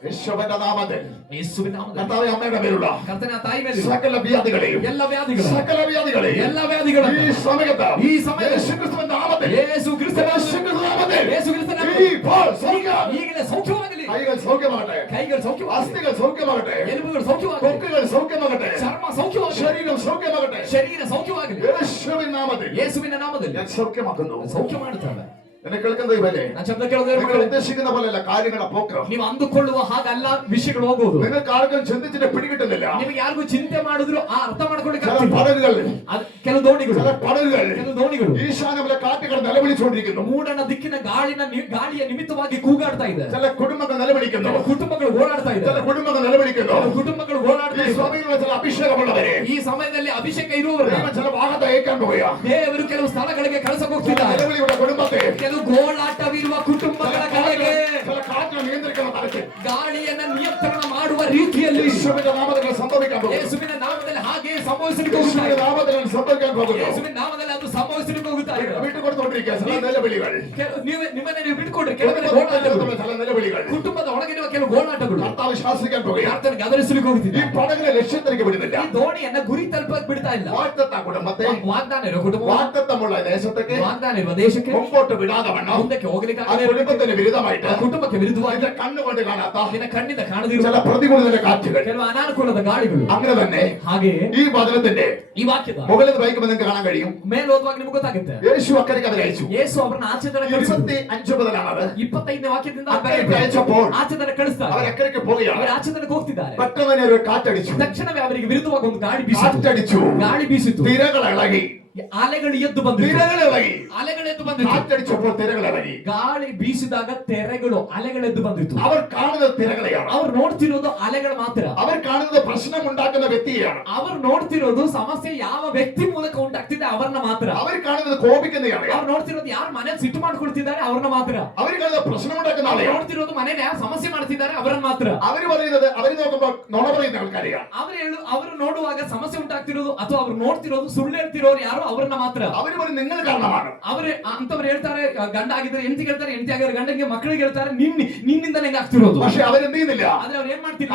യേശുവിന്റെ നാമത്തിൽ ಯೇಸುವಿನ ನಾಮದಲ್ಲಿ കർത്താവേ, അമ്മയുടെ മേലുള്ള ಕರ್ತನ ತಾಯಿ ಮೇಲೆ സകല വ്യാധികളെയും, ಎಲ್ಲ ವ್ಯಾಧಿಗಳು, സകല വ്യാധികളെയും ಎಲ್ಲ ವ್ಯಾಧಿಗಳನ್ನು ഈ സമയത്ത് ഈ സമയത്ത് യേശുക്രിസ്തുവിന്റെ നാമത്തിൽ, ಯೇಸು ಕ್ರಿಸ್ತನ യേശുക്രിസ്തുവിന്റെ നാമത്തിൽ ಯೇಸು ಕ್ರಿಸ್ತನ ഇപ്പോൾ സൗഖ്യം. ಈಗಲೇ ಸೌಖ್ಯವಾಗಲಿ. കൈകൾ സൗഖ്യമാകട്ടെ, ಕೈಗಳು ಸೌಖ್ಯವಾಗಲಿ, അസ്ഥികൾ സൗഖ്യമാകട്ടെ, ಎಲುಬುಗಳು ಸೌಖ್ಯವಾಗಲಿ, തൊക്കുകൾ സൗഖ്യമാകട്ടെ, ಚರ್ಮ ಸೌಖ್ಯವಾಗಲಿ, ശരീരം സൗഖ്യമാകട്ടെ. ಶರೀರ ಸೌಖ್ಯವಾಗಲಿ. യേശുവിൻ നാമത്തിൽ ಯೇಸುವಿನ ನಾಮದಲ್ಲಿ ഞാൻ സൗഖ്യമാക്കുന്നു. ಸೌಖ್ಯ ಮಾಡುತ್ತೇವೆ. എന്നെ കേൾക്കുന്ന ഇവരെ, ನಾನು ಶಬ್ದ ಕೇಳೋದೇ നിങ്ങൾ ഉദ്ദേശിക്കുന്ന പോലെയല്ല കാര്യങ്ങളുടെ പോക്ക്. ನೀವು ಅಂದುಕೊಳ್ಳುವ ಹಾಗಲ್ಲ ವಿಷಯಗಳು ಹೋಗುವುದು. നിങ്ങൾക്ക് ആർക്കും ചിന്തിച്ചിട്ട് പിടികിട്ടുന്നില്ല. ನಿಮಗೆ ಯಾರಿಗೂ ಚಿಂತೆ ಮಾಡಿದ್ರು ಆ ಅರ್ಥ ಮಾಡ್ಕೊಳ್ಳಿಕ್ಕೆ ചില ಆಗ್ತಿಲ್ಲ. പടകുകൾ, ಕೆಲವು ದೋಣಿಗಳು, ചില പടകുകൾ ಕೆಲವು ದೋಣಿಗಳು ഈശാനത്തിലെ കാറ്റുകൾ നിലവിളിച്ചുകൊണ്ടിരിക്കുന്നു. ಮೂಡನ ದಿಕ್ಕಿನ ಗಾಳಿಯ ನಿಮಿತ್ತವಾಗಿ ಕೂಗಾಡ್ತಾ ಇದೆ. ചില കുടുംബങ്ങൾ നിലവിളിക്കുന്നു. ಕೆಲವು ಕುಟುಂಬಗಳು ಓಡಾಡ್ತಾ ചില ಇದ್ದಾರೆ. കുടുംബങ്ങൾ നിലവിളിക്കുന്നു. ಕೆಲವು ಕುಟುಂಬಗಳು ಓಡಾಡ್ತಾ ഈ ಇದ್ದಾರೆ. സഭയിലുള്ള ചില അഭിഷേകമുള്ളവരെ ಈ ಸಮಯದಲ್ಲಿ ಅಭಿಷೇಕ ಇರುವವರು ദൈവം ചില ഭാഗത്ത് അയക്കാൻ പോവുക. ದೇವರು ಕೆಲವು ಸ್ಥಳಗಳಿಗೆ ಕಳಸಕ್ಕೆ ചില ಹೋಗ್ತಿದ್ದಾರೆ. നിലവിളിയുള്ള കുടുംബത്തെ ಕೆಲವು ಗೋಳಾಟವಿರುವ ಕುಟುಂಬಗಳ ಕಡೆಗೆ ചില കാറ്റിനെ നിയന്ത്രിക്കുന്ന തരത്തിൽ ಗಾಳಿಯನ್ನ ನಿಯಂತ್ರಣ ಮಾಡುವ ರೀತಿಯಲ್ಲಿ യേശുവിന്റെ നാമത്തിൽ സംഭവിക്കാൻ പോകുന്നു. ಯೇಸುವಿನ ನಾಮದಲ್ಲಿ ಹಾಗೆ ಸಂಭವಿಸಲಿಕ್ಕೆ ಹೋಗ್ತಾ യേശുവിന്റെ ಇದೆ. നാമത്തിൽ സംഭവിക്കാൻ പോകുന്നു. ಯೇಸುವಿನ ನಾಮದಲ್ಲಿ ಅದು ಸಂಭವಿಸಲಿಕ್ಕೆ ಹೋಗ್ತಾ ಇದೆ. വിട്ടുകൊടുത്തോണ്ടിരിക്കുക ചില നിലവിളികൾ, ನಿಮ್ಮನ್ನ ನೀವು ಬಿಟ್ಕೊಡ್ರಿ. ಕೆಲವೊಂದು ಗೋಳಾಟಗಳು, കുടുംബത്തിലുള്ള ചില നിലവിളികൾ ಕುಟುಂಬದ ಒಳಗಿರುವ ಕೆಲವು ಗೋಳಾಟಗಳು കർത്താവ് ശാസിക്കാൻ പോവുക. ಕರ್ತನಿಗೆ ಗದರಿಸಲಿಕ್ಕೆ ഈ ಹೋಗ್ತಿದೆ. പടകിലെ ലക്ഷ്യത്തിലേക്ക് വിടുന്നില്ല. ಈ ದೋಣಿಯನ್ನ ಗುರಿ ತಲುಪಕ್ಕೆ ಬಿಡ್ತಾ ಇಲ್ಲ. വാഗ്ദത്ത കുടുംബത്തെ, ವಾಗ್ದಾನ ಇರೋ ಕುಟುಂಬ, വാഗ്ദത്തമുള്ള ദേശത്തേക്ക് ವಾಗ್ದಾನ ಇರುವ ದೇಶಕ್ಕೆ മുമ്പോട്ട് വിടാതെ വണ്ണം ಮುಂದಕ್ಕೆ ಹೋಗ್ಲಿಕ್ಕೆ ആ കുടുംബത്തിന് വിരുദ്ധമായിട്ട് ಆ ಕುಟುಂಬಕ್ಕೆ ವಿರುದ್ಧವಾಗಿ അതിന്റെ കണ്ണുകൊണ്ട് കാണാത്ത ನಿನ್ನ ಕಣ್ಣಿಂದ ಕಾಣದಿರುವ ചില പ്രതികൂലത്തിന്റെ കാറ്റുകൾ, ಕೆಲವು ಅನಾನುಕೂಲದ ಗಾಳಿಗಳು. അങ്ങനെ തന്നെ ಹಾಗೆಯೇ ഈ വചനത്തിന്റെ ಈ ವಾಕ್ಯದ മുകളിൽ വായിക്കുമ്പോൾ നിങ്ങൾക്ക് കാണാൻ കഴിയും. ಮೇಲೆ ಓದುವಾಗ ನಿಮ್ಗೆ ಗೊತ್ತಾಗುತ್ತೆ. യേശു അക്കരയ്ക്ക് അവരെ അയച്ചു. ಯೇಸು ಅವರನ್ನ ಆಚೆ ತರ ಕಳಿಸಿದ್ರು. 25 മുതലാണത്. 25ನೇ ವಾಕ್ಯದಿಂದ അക്കരയ്ക്ക് അയച്ചപ്പോൾ ಆಚೆ ತರ ಕಳಿಸ್ತಾರೆ. അവർ അക്കരയ്ക്ക് പോവുകയാണ്. ಅವರು ಆಚೆ ತನಕ ಹೋಗ್ತಿದ್ದಾರೆ. പെട്ടെന്ന് തന്നെ ഒരു കാറ്റടിച്ചു. ತಕ್ಷಣವೇ ಅವರಿಗೆ ವಿರುದ್ಧವಾಗಿ ಒಂದು ಗಾಳಿ ಬೀಸಿತು. കാറ്റടിച്ചു. ಗಾಳಿ ಬೀಸಿತು. തിരകൾ ഇളകി. ಅಲೆಗಳು ಎದ್ದು ಬಂದಿತು. തിരകൾ ഇളകി. ಅಲೆಗಳು ಎದ್ದು ಬಂದಿತು. കാറ്റടിച്ചപ്പോൾ തിരകൾ ഇളകി. ಗಾಳಿ ಬೀಸಿದಾಗ ತೆರೆಗಳು ಅಲೆಗಳೆದ್ದು ಬಂದಿತು. അവർ കാണുന്നത് തിരകളെയാണ്. ಅವ್ರು ನೋಡ್ತಿರೋದು ಅಲೆಗಳು ಮಾತ್ರ. അവർ കാണുന്നത് പ്രശ്നം ഉണ്ടാക്കുന്ന വ്യക്തിയെയാണ്. ಅವ್ರು ನೋಡ್ತಿರೋದು ಸಮಸ್ಯೆ ಯಾವ ವ್ಯಕ್ತಿ ಮೂಲಕ ಉಂಟಾಗ್ತಿದೆ ಅವರನ್ನ ಮಾತ್ರ. അവർ കാണുന്നത് കോപിക്കുന്നതാണ്. ಅವ್ರು ನೋಡ್ತಿರೋದು ಯಾರು ಮನೇಲಿ ಸಿಟ್ಟು ಮಾಡ್ಕೊಳ್ತಿದ್ದಾರೆ ಅವ್ರನ್ನ ಮಾತ್ರ. അവർ കാണുന്നത് പ്രശ്നം ഉണ്ടാക്കുന്ന ಅವ್ರು ആളെയാണ്. ನೋಡ್ತಿರೋದು ಮನೇಲಿ ಯಾರು ಸಮಸ್ಯೆ ಮಾಡ್ತಿದ್ದಾರೆ ಅವರನ್ನ ಮಾತ್ರ. അവർ പറയുന്നത് അവർ നോക്കുമ്പോൾ നുണ പറയുന്ന ആൾക്കാരെയാണ്. ಅವರು ನೋಡುವಾಗ ಸಮಸ್ಯೆ ಉಂಟಾಗ್ತಿರೋದು ಅಥವಾ ಅವ್ರು ನೋಡ್ತಿರೋದು ಸುಳ್ಳು ಹೇಳ್ತಿರೋರು ಯಾರೋ ಅವ್ರನ್ನ ಮಾತ್ರ. ಅವರು ಬರೀ നിങ്ങൾ ಕಾರಣമാണ്. ಅವರೇ ಅಂತವ್ರು ಹೇಳ್ತಾರೆ, ಗಂಡ ಆಗಿದ್ರೆ ಹೆಂಡತಿಗೆ ಹೇಳ್ತಾರೆ, ಹೆಂಡತಿ ಆಗಿದ್ರೆ ಗಂಡನಿಗೆ, ಮಕ್ಕಳಿಗೆ ಹೇಳ್ತಾರೆ ನಿನ್ನಿಂದ ನಂಗೆ ಆಗ್ತಿರೋದು. പക്ഷെ അവരെന്ത് ചെയ്യുന്നില്ല? ಆದ್ರೆ ಅವ್ರು ಏನ್ ಮಾಡ್ತಿಲ್ಲ,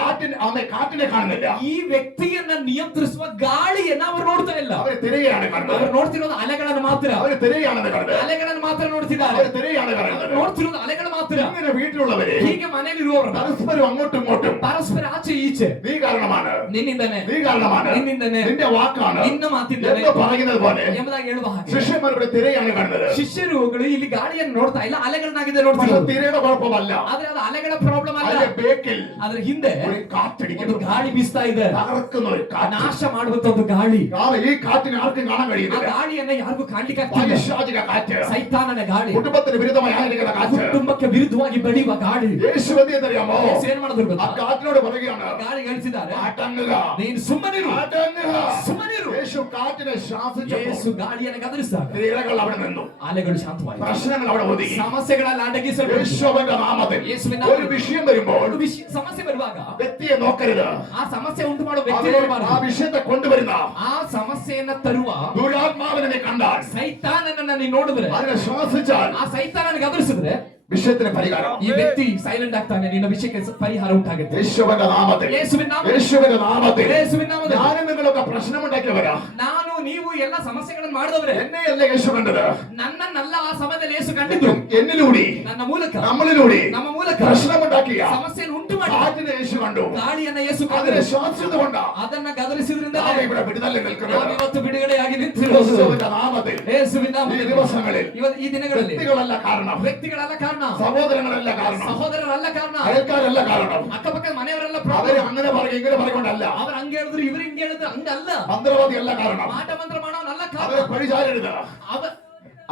കാറ്റിനെ കാണുന്നില്ല. ಈ ವ್ಯಕ್ತಿಯನ್ನ ನಿಯಂತ್ರಿಸುವ ಗಾಳಿಯನ್ನ ಅವರು ನೋಡ್ತಾ ಇಲ್ಲ. ಅವರು ತೆರೆയാണ് ಕಾಣುന്നത്. ಅವರು ನೋಡ್ತಿರೋದು ಅಲೆಗಳನ್ನು ಮಾತ್ರ. ಅವರು ತೆರೆയാണ് ಕಾಣುന്നത്. ಅಲೆಗಳನ್ನು ಮಾತ್ರ ನೋಡ್ತಿದ್ದಾರೆ. ಅವರು ತೆರೆയാണ് ಕಾಣುന്നത്. ನೋಡ್ತಿರೋದು ಅಲೆಗಳು ಮಾತ್ರ. ഇങ്ങനെ വീട്ടിലുള്ളവരെ, ಹೀಗೆ ಮನೆಯಲ್ಲಿರುವವರು പരസ്പരം അങ്ങോട്ടും ഇങ്ങോട്ടും, ಪರಸ್ಪರ ಆಚೆ ಈಚೆ, നീ കാരണമാണ്, ನಿನ್ನಿಂದನೇ, നീ കാരണമാണ്, ನಿನ್ನಿಂದನೇ, നിന്റെ വാക്കാണ് ನಿನ್ನ ಮಾತಿಂದನೇ എന്ന് പറയുന്നത് പോലെ ಎಂಬುದಾಗಿ ಹೇಳುವ ಹಾಗೆ ಶಿಷ್ಯന്മാർ ഇവിടെ തിരയാണ് കാണുന്നത്. ಶಿಷ್ಯರುಗಳು ಇಲ್ಲಿ ಗಾಳಿಯನ್ನು ನೋಡ್ತಾ ಇಲ್ಲ, ಅಲೆಗಳನ್ನಾಗಿದೆ പക്ഷെ ನೋಡ್ತಿರೋದು. തിരയുടെ കുഴപ്പമല്ല, ಆದ್ರೆ ಅದು ಅಲೆಗಳ ಪ್ರಾಬ್ಲಮ್ ಅಲ್ಲ. അതിന്റെ ബേക്കിൽ ಅದ್ರ ಹಿಂದೆ ഒരു കാറ്റടിക്കുന്നു, ಒಂದು ಗಾಳಿ ಬೀಸ್ತಾ ಇದೆ, തകർക്കുന്ന ഒരു കാറ്റ്. ನಾಶ ಮಾಡುವಂತ ಒಂದು ಗಾಳಿ. ഈ കാറ്റിനെ ആർക്കും കാണാൻ ಆ കഴിയുന്നില്ല. ಗಾಳಿಯನ್ನ ಯಾರಿಗೂ ಕಾಣ್ಲಿಕ್ಕೆ ಆಗ್ತಿಲ್ಲ. പൈശാചിക കാറ്റ്, ಸೈತಾನನ ಗಾಳಿ, കുടുംബത്തിന് വിരുദ്ധമായി ആയിരിക്കുന്ന കാറ്റ്, ಕುಟುಂಬಕ್ಕೆ ವಿರುದ್ಧವಾಗಿ ಬೆಳೆಯುವ ಗಾಳಿ. യേശു എന്ത് അറിയാമോ? ಯೇಸು ಏನ್ ಮಾಡಿದ್ರು ആ ಗೊತ್ತಾ? കാറ്റിനോട് പറയുകയാണ്, ಗಾಳಿ ಹೇಳಿಸಿದ್ದಾರೆ, അടങ്ങുക, ನೀನು ಸುಮ್ಮನಿರು, അടങ്ങുക. ಸುಮ್ಮನಿರು. യേശു കാറ്റിനെ ശാസിച്ചപ്പോൾ ಯೇಸು ಗಾಳಿಯನ್ನು ಗದರಿಸಿದಾಗ തിരകൾ അവിടെ നിന്നു, ಅಲೆಗಳು ಶಾಂತವಾಯಿತು, പ്രശ്നങ്ങൾ അവിടെ ഒതുങ്ങി. ಸಮಸ್ಯೆಗಳೆಲ್ಲ ಅಡಗಿಸಲ್ಪಟ್ಟು. യേശുവിന്റെ നാമത്തിൽ ಯೇಸುವಿನ ഒരു വിഷയം വരുമ്പോൾ ಒಂದು ಸಮಸ್ಯೆ ಬರುವಾಗ വ്യക്തിയെ നോക്കരുത്. ಆ ಸಮಸ್ಯೆ ಉಂಟು ಮಾಡುವ ವ್ಯಕ್ತಿ ആ ನೋಡಬಾರದು. വിഷയത്തെ കൊണ്ടുവരുന്ന ಆ ಸಮಸ್ಯೆಯನ್ನ ತರುವ ദുരാത്മാവിനെ നീ കണ്ടാൽ, ಸೈತಾನನನ್ನ ನೀನು ನೋಡಿದ್ರೆ, അതിനെ ശ്വാസിച്ചാൽ ಆ ಸೈತಾನನಿಗೆ ಗದರಿಸಿದ್ರೆ വിഷയത്തിന് പരിഹാരം. ಈ ವ್ಯಕ್ತಿ ಸೈಲೆಂಟ್ ಆಗ್ತಾನೆ, ನಿನ್ನ ವಿಷಯಕ್ಕೆ ಪರಿಹಾರ ಉಂಟಾಗುತ್ತೆ. യേശുവിന്റെ നാമത്തിൽ, ಯೇಸುವಿನ ನಾಮದಲ್ಲಿ, യേശുവിന്റെ നാമത്തിൽ ಯೇಸುವಿನ ನಾಮದಲ್ಲಿ. ഞാനും നിങ്ങളൊക്കെ പ്രശ്നമുണ്ടാക്കിയവരാ. ನಾನು ನೀವು ಎಲ್ಲ ಸಮಸ್ಯೆಗಳನ್ನು ಮಾಡಿದವರೇ. എന്നെയല്ല യേശു കണ്ടത്, ನನ್ನನ್ನೆಲ್ಲ ಆ ಸಮಯದಲ್ಲಿ ಯೇಸು ಕಂಡಿದ್ದು. എന്നിലൂടെ, ನನ್ನ ಮೂಲಕ, നമ്മളിലൂടെ ನಮ್ಮ ಮೂಲಕ പ്രശ്നമുണ്ടാക്കിയ ಸಮಸ್ಯೆಯನ್ನು ಉಂಟು ಮಾಡಿ കാറ്റിനെ യേശു കണ്ടു. ಗಾಳಿಯನ್ನ ಯೇಸು അതിനെ ಕಂಡರು. ശ്വാസിച്ചതുകൊണ്ടാ ಅದನ್ನ ಗದರಿಸಿದ್ರಿಂದ നാം ഇവിടെ വിടുതലിൽ നിൽക്കുന്നത്. ನಾವು ಇವತ್ತು ಬಿಡುಗಡೆಯಾಗಿ ನಿಂತಿರೋದು. യേശുവിന്റെ നാമത്തിൽ ಯೇಸುವಿನ ഈ ನಾಮದಲ್ಲಿ. ദിവസങ്ങളിൽ ಈ ದಿನಗಳಲ್ಲಿ വ്യക്തികളല്ല കാരണം, ವ್ಯಕ್ತಿಗಳಲ್ಲ ಕಾರಣ, സഹോദരങ്ങളല്ല കാരണം, ಸಹೋದರರಲ್ಲ ಕಾರಣ, അയൽക്കാരല്ല കാരണം. ಅಕ್ಕಪಕ್ಕದ ಮನೆಯವರೆಲ್ಲ അവര് ಪ್ರಾಬ್ಲಮ್. അങ്ങനെ പറയും ഇങ്ങനെ പറഞ്ഞുകൊണ്ടല്ല. ಅವ್ರು ಹಂಗೆ ಹೇಳಿದ್ರು, ಇವ್ರು ಹಿಂಗೆ ಹೇಳಿದ್ರು, ಹಂಗಲ್ಲ. മന്ത്രവാദിയല്ല കാരണം. ಮಾಟ ಮಂತ್ರ ಮಾಡೋನಲ್ಲ അവരെ ಕಾರಣ. പഴിചാരരുത്, ಅವ-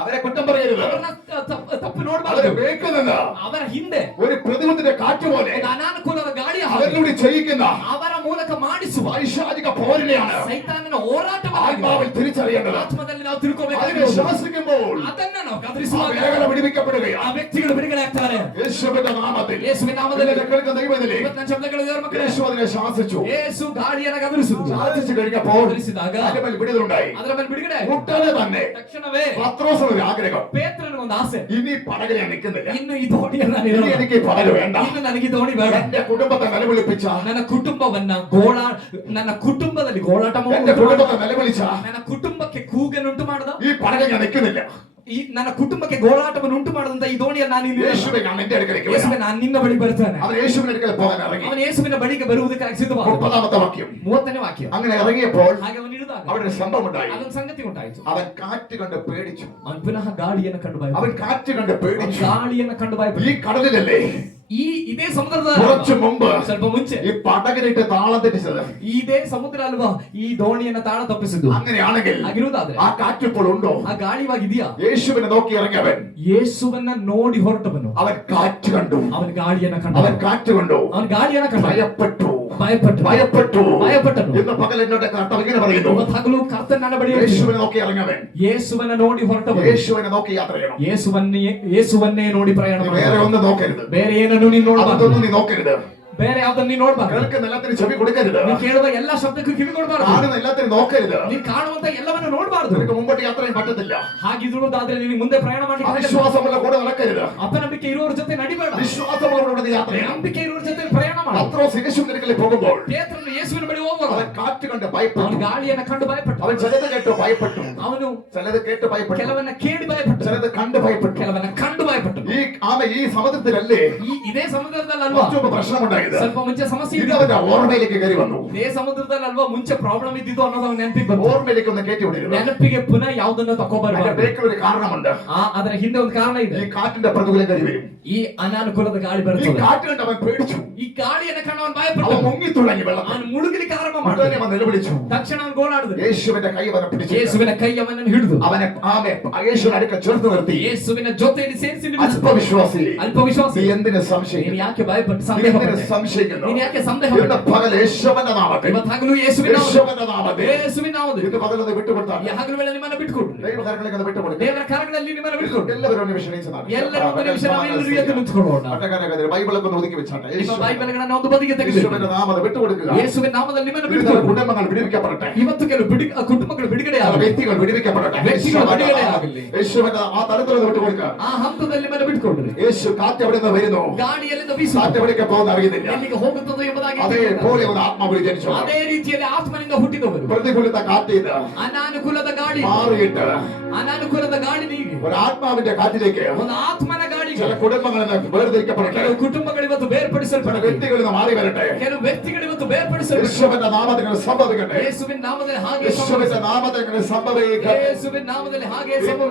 അവരെ കുറ്റം പറയരുത്, ಅವ್ರನ್ನ ತಪ್ಪು അവരെ ನೋಡ್ಬಾರ್ದು. വേക്കുന്നത് ಅವರ ಹಿಂದೆ ഒരു പ്രതിബന്ധത്തിന്റെ കാറ്റ് പോലെ ಒಂದು ಅನಾನುಕೂಲದ ಗಾಳಿ അവരിലൂടെ ചെയ്യിക്കുന്ന ಅವರ ಮೂಲಕ ಮಾಡಿಸುವ പൈശാചിക പോരിനെയാണ് ಸೈತಾನನ ಹೋರಾಟವಾಗಿದೆ. ആത്മാവിൽ തിരിച്ചറിയേണ്ടത്. ಆತ್ಮದಲ್ಲಿ ನಾವು അതിനെ ತಿಳ್ಕೋಬೇಕಾಗಿರೋದು. ശ്വസിക്കുമ്പോൾ ಅದನ್ನ ನಾವು ആ ಗದರಿಸುವಾಗ മേഖല ಆ വിടുവിക്കപ്പെടുകയാണ്. ವ್ಯಕ್ತಿಗಳು ಬಿಡುಗಡೆ ಆಗ್ತಾರೆ. യേശുവിന്റെ നാമത്തിൽ, ಯೇಸುವಿನ ನಾಮದಲ್ಲಿ. ഇതിനെ കേൾക്കുന്ന ദൈവത്തിലെ ಇವತ್ತು ನನ್ನ ಶಬ್ದಗಳು ದೇವರ ಮಕ್ಕಳೇ, യേശു അതിനെ ശാസിച്ചു. ಯೇಸು ಗಾಳಿಯನ್ನು ಗದರಿಸುವುದು. ശാസിച്ചു കഴിഞ്ഞപ്പോൾ ಗದರಿಸಿದಾಗ അതിന്റെ മേൽ വിടുതലുണ്ടായി. ಅದರ ಮೇಲೆ ಬಿಡುಗಡೆ ಆಯ್ತು. ഉടനെ തന്നെ ತಕ್ಷಣವೇ പത്രോസിന് ഒരു ആഗ്രഹം, ಪೇತ್ರನಿಗೆ ಒಂದು ಆಸೆ, ഇനി പടകിൽ ഞാൻ നിൽക്കുന്നില്ല, ಇನ್ನು ಈ ದೋಣಿಯನ್ನು ನಾನು ഇനി ಇಡಲ್ಲ. എനിക്ക് ഈ പടക് വേണ്ട. ಇನ್ನು ನನಗೆ ಈ ದೋಣಿ ಬೇಡ. എന്റെ കുടുംബത്തെ നിലവിളിപ്പിച്ച, ನನ್ನ ಕುಟುಂಬವನ್ನ ನನ್ನ ಕುಟುಂಬದಲ್ಲಿ ಗೋಳಾಟ എന്റെ ಮಾಡುವ, കുടുംബത്തെ നിലവിളിച്ച ನನ್ನ ಕುಟುಂಬಕ್ಕೆ ಕೂಗನ್ನುಂಟು ಮಾಡದ, ഈ പടകിൽ ഞാൻ നിൽക്കുന്നില്ല. ಈ ನನ್ನ ಕುಟುಂಬಕ್ಕೆ ಗೋಳಾಟವನ್ನು ಉಂಟು ಮಾಡದಂತ ಈ ದೋಣಿಯನ್ನು ನಾನು ಇಲ್ಲಿ ಇಡಲ್ಲ. യേശുവെ ഞാൻ എന്റെ അടുക്കലേക്ക് ಯೇಸುವೆ, വരാം. ನಾನು ನಿನ್ನ ಬಳಿ ಬರ್ತೇನೆ. അവൻ യേശുവിന്റെ അടുക്കൽ പോകാൻ ഇറങ്ങി. ಅವನು ಯೇಸುವಿನ ಬಳಿಗೆ ಬರುವುದಕ್ಕಾಗಿ ಸಿದ್ಧವಾದ. 30-ാമത്തെ വാക്യം. 30ನೇ ವಾಕ್ಯ. അങ്ങനെ ഇറങ്ങിയപ്പോൾ ಹಾಗೆ ಅವನು ಇಳಿದಾಗ അവിടെ ഒരു സംഭവം ഉണ്ടായി. ಅದೊಂದು ಸಂಗತಿ ಉಂಟಾಯಿತು. അവൻ കാറ്റ് കണ്ട് പേടിച്ചു. ಅವನು ಪುನಃ ಗಾಳಿಯನ್ನು ಕಂಡು ಭಯ, അവൻ കാറ്റ് കണ്ട് പേടിച്ചു. ಗಾಳಿಯನ್ನು ಕಂಡು ಭಯ. ഈ കടലിലല്ലേ ಇದೇ ಸಮುದ್ರದ കുറച്ചു മുമ്പ് ಸ್ವಲ್ಪ ಮುಂಚೆ ഈ പടകിലിട്ട് താളം തെറ്റിച്ചത്? ಇದೇ ಸಮುದ್ರ ಅಲ್ವಾ ಈ ದೋಣಿಯನ್ನ ತಾಳ ತಪ್ಪಿಸಿದ್ದು? അങ്ങനെയാണെങ്കിൽ ಆಗಿರುವುದಾದ್ರೆ ആ കാറ്റ് ഇപ്പോൾ ഉണ്ടോ? ಆ ಗಾಳಿವಾಗಿದೆಯಾ? യേശുവിനെ നോക്കി ഇറങ്ങിയവൻ ಯೇಸುವನ್ನ ನೋಡಿ ಹೊರಟವನು അവൻ കാറ്റ് കണ്ടു. ಅವನ ಗಾಳಿಯನ್ನ ಕಂಡ, അവൻ കാറ്റ് കണ്ടു, ಅವನ ಗಾಳಿಯನ್ನ ಕಂಡ, ഭയപ്പെട്ടു, ಭಯಪಟ್ಟು ഭയപ്പെട്ടു. ಭಯಪಟ್ಟನು. ഇന്ന് പകൽ എന്നോട് കർത്താവ് ഇങ്ങനെ പറയുന്നു, ಇವತ್ತು ಹಗಲು ಕರ್ತನ ನನ್ನ ಬಳಿ യേശുവിനെ നോക്കി ഇറങ്ങിയവൻ ಯೇಸುವನ್ನ ನೋಡಿ ಹೊರಟವನು യേശുവിനെ നോക്കി യാത്ര ചെയ്യണം. ಯೇಸುವನ್ನೇ ನೋಡಿ ಪ್ರಯಾಣ നീ ಮಾಡು. വേറെ ഒന്നും നോക്കരുത്, ಬೇರೆ ಏನನ್ನು ನೀನು ನೋಡಬಾರದು. അതൊന്നും നീ നോക്കരുത്. ಬೇರೆ ಯಾವ್ದನ್ನು ನೀನು ನೋಡಬಾರದು. കേൾക്കുന്ന എല്ലാത്തിനും ചെവി കൊടുക്കരുത്, ನೀ ಕೇಳುವ ಎಲ್ಲಾ ಶಬ್ದಕ್ಕೂ ಕಿವಿ ಕೊಡಬಾರದು. കാണുന്ന എല്ലാത്തിനും നോക്കരുത്. ನೀ ಕಾಣುವಂತ ಎಲ್ಲವನ್ನು ನೋಡಬಾರದು. നിനക്ക് മുമ്പോട്ട് യാത്ര ചെയ്യാൻ പറ്റത്തില്ല. ಹಾಗಿರುವುದಾದ್ರೆ ನಿನಗೆ ಮುಂದೆ ಪ್ರಯಾಣ ಮಾಡಲಿಕ್ಕೆ ಆಗಲ್ಲ. അവിശ്വാസമുള്ള കൂടെ നടക്കരുത്. ಅಪನಂಬಿಕೆ ಇರುವವರ ಜೊತೆ ನಡಿಬೇಡ. വിശ്വാസമുള്ളവരോട് നീ യാത്ര ചെയ്യണം. ನಂಬಿಕೆ ಇರುವವರ ಜೊತೆ ಪ್ರಯಾಣ ಮಾಡು. പത്രോസ് യേശുവിന്റെ അടുക്കലേക്ക് പോകുമ്പോൾ ಪೇತ್ರನು ಯೇಸುವಿನ ಬಳಿ ಹೋಗುವಾಗ അവൻ കാറ്റ് കണ്ട് ಅವನು ഭയപ്പെട്ടു. ಗಾಳಿಯನ್ನು ಕಂಡು ಭಯಪಟ್ಟ. അവൻ ചിലത് കേട്ട് ഭയപ്പെട്ടു, ಅವನು ചിലത് കേട്ട് ഭയപ്പെട്ടു, ಕೆಲವನ್ನ ಕೇಳಿ ಭಯಪಟ್ಟ, ചിലത് കണ്ട് ഭയപ്പെട്ടു. ಕೆಲವನ್ನ ಕಂಡು ಭಯಪಟ್ಟು. ഈ സമുദ്രത്തിലല്ലേ ಇದೇ ಸಮುದ್ರದಲ್ಲಲ್ವಾ കുറച്ചു പ്രശ്നമുണ്ടായത്? ಸ್ವಲ್ಪ ಮುಂಚೆ ಸಮಸ್ಯೆ ഇത് ಇದ್ದು അവന്റെ ഓർമ്മയിലേക്ക് കയറി വന്നു. ಇದೇ ಸಮುದ್ರದಲ್ಲಲ್ವಾ ಮುಂಚೆ ಪ್ರಾಬ್ಲಮ್ ಇದ್ದಿದ್ದು ಅನ್ನೋದು ಅವನ ನೆನಪಿಗೆ ಬಂತು. ഓർമ്മയിലേക്ക് ഒന്ന് കയറ്റി വിടരുത്. ನೆನಪಿಗೆ ಪುನಃ ಯಾವುದನ್ನ അതിന്റെ ತಗೋಬಾರದು. ബേക്കിൽ ഒരു കാരണമുണ്ട്. ಅದರ ಹಿಂದೆ ಒಂದು ಕಾರಣ ಇದೆ. ഈ കാറ്റിന്റെ പ്രതികൂലം കയറി വരും. ಈ ಅನಾನುಕೂಲದ ಗಾಳಿ ഈ ಬರುತ್ತದೆ. കാറ്റ് കണ്ട് അവൻ പേടിച്ചു. ಈ ಗಾಳಿಯನ್ನು ಕಂಡು ಅವನು അവൻ ಭಯಪಟ್ಟ. മുങ്ങി തുടങ്ങി വെള്ളത്തിൽ. ಅವನು ಮುಳುಗಲಿಕ್ಕೆ ಆರಂಭ ഉടനെ ಮಾಡಿದ. അവൻ നിലവിളിച്ചു. ತಕ್ಷಣ ಅವನು ಗೋಳಾಡಿದ. യേശുവിന്റെ കൈ അവനെ പിടിച്ചു. ಯೇಸುವಿನ ಕೈ ಅವನನ್ನು ಹಿಡಿದು അവനെ യേശുവിന്റെ അടുക്ക ചേർത്ത് നിർത്തി. ಯೇಸುವಿನ ಜೊತೆಯಲ್ಲಿ ಸೇರಿಸಿ ನಿಲ್ಲಿಸಿದ. അല്പവിശ്വാസി, ಅಲ್ಪವಿಶ್ವಾಸಿ, നീ എന്തിനു ನೀನು സംശയിക്കുന്നു? ಯಾಕೆ ಭಯಪಟ್ಟು നീ ಸಂದೇಹ എന്തിനു ಪಟ್ಟೆ? സംശയിക്കുന്നു? ನೀನು ಯಾಕೆ ಸಂದೇಹ ഇന്ന് ಪಟ್ಟೆ? പകൽ യേശുവിന്റെ നാമത്തിൽ, ಇವತ್ತು ಹಗಲು ಯೇಸುವಿನ ನಾಮದಲ್ಲಿ, യേശുവിന്റെ നാമത്തിൽ ಯೇಸುವಿನ ನಾಮದಲ್ಲಿ ഇന്ന് പകൽ ഒന്ന് വിട്ടുകൊടുത്താൽ ಈ ಹಗಲು ವೇಳೆ ನಿಮ್ಮನ್ನು ಬಿಟ್ಟುಕೊಡು. ദൈവകരങ്ങളിലേക്ക് ഒന്ന് വിട്ടുകൊടുക്കുക. ದೇವರ ಕಾರ್ಯಗಳಲ್ಲಿ ನಿಮ್ಮನ್ನು ಬಿಟ್ಟುಕೊಡು. എല്ലാവരും ഒന്ന് വിഷണിച്ചതാണ്. ಎಲ್ಲರೂ ಒಂದು ನಿಮಿಷ ನಾವೆಲ್ಲರೂ ಎದ್ದು ನಿಂತುಕೊಳ್ಳೋಣ. ബൈബിളൊക്കെ ഒന്ന് ഒതുക്കി വെച്ചാട്ടെ. ನಿಮ್ಮ ಬೈಬಲ್ಗಳನ್ನು ಒಂದು ಬದಿಗೆ ತೆಗೆದು യേശുവിന്റെ നാമത്തിൽ വിട്ടുകൊടുക്കുക. ಯೇಸುವಿನ ನಾಮದಲ್ಲಿ ನಿಮ್ಮನ್ನು ഇന്ന് ചില ಬಿಟ್ಕೊಡು. കുടുംബങ്ങൾ വിടുവിക്കപ്പെടട്ടെ. ಇವತ್ತು ಕೆಲವು വ്യക്ತಿಗಳು ചില ಬಿಡುಗಡೆಯಾಗಲಿ. വ്യക്തികൾ വിടുവിക്കപ്പെടട്ടെ. വ്യക്തികൾ വിടുಗಡೆಯಾಗಲಿ. യേശുവിന്റെ ആ തലത്തിൽ വിട്ടുകൊടുക്കുക. ಆ ಹಂತದಲ್ಲಿ ನಿಮ್ಮನ್ನು ಬಿಟ್ಕೊಡ್ರಿ. യേശു കാറ്റ് എവിടെ നിന്ന് വരുന്നു, ಗಾಳಿ ಎಲ್ಲಿಂದ ಬೀಸುತ್ತದೆ, കാറ്റ് എവിടേക്ക് പോകുന്ന അറിയുന്നില്ല. ಎಲ್ಲಿಗೆ ಹೋಗುತ್ತದೆ ಎಂಬುದಾಗಿ അതേപോലെ ಒಂದು ആത്മാവിൽ ജനിച്ചു. ಅದೇ ರೀತಿಯಲ್ಲಿ ಆತ್ಮನಿಂದ ಹುಟ್ಟಿದವರು. പ്രതികൂലത്തെ കാറ്റിൽ ಅನಾನುಕೂಲದ ಗಾಳಿ മാറിയിട്ട് ಅನಾನುಕೂಲದ ಗಾಳಿ ನೀಗಿ ഒരു ആത്മാവിന്റെ കാറ്റിലേക്ക് ಒಂದು ಆತ್ಮನ ಗಾಳಿ ചില കുടുംബങ്ങളിൽ നിന്ന് വേർതിരിക്കപ്പെടട്ടെ. ಕೆಲವು കുಟುಂಬಗಳು ಇವತ್ತು ചില ಬೇರ್ಪಡಿಸಲ್ಪಡಬೇಕು. വ്യക്തികളിൽ നിന്ന് മാറി വരട്ടെ. ಕೆಲವು ವ್ಯಕ್ತಿಗಳು ಇವತ್ತು ಬೇರ್ಪಡಿಸಲ್ಪಡಬೇಕು. യേശുവിന്റെ നാമത്തിൽ സംഭവിക്കട്ടെ. ಯೇಸುವಿನ ನಾಮದಲ್ಲಿ ಹಾಗೆ യേശുവിന്റെ നാമത്തിൽ സംഭവിക്കട്ടെ. ಯೇಸುವಿನ ನಾಮದಲ್ಲಿ ಹಾಗೆ ഇപ്പോൾ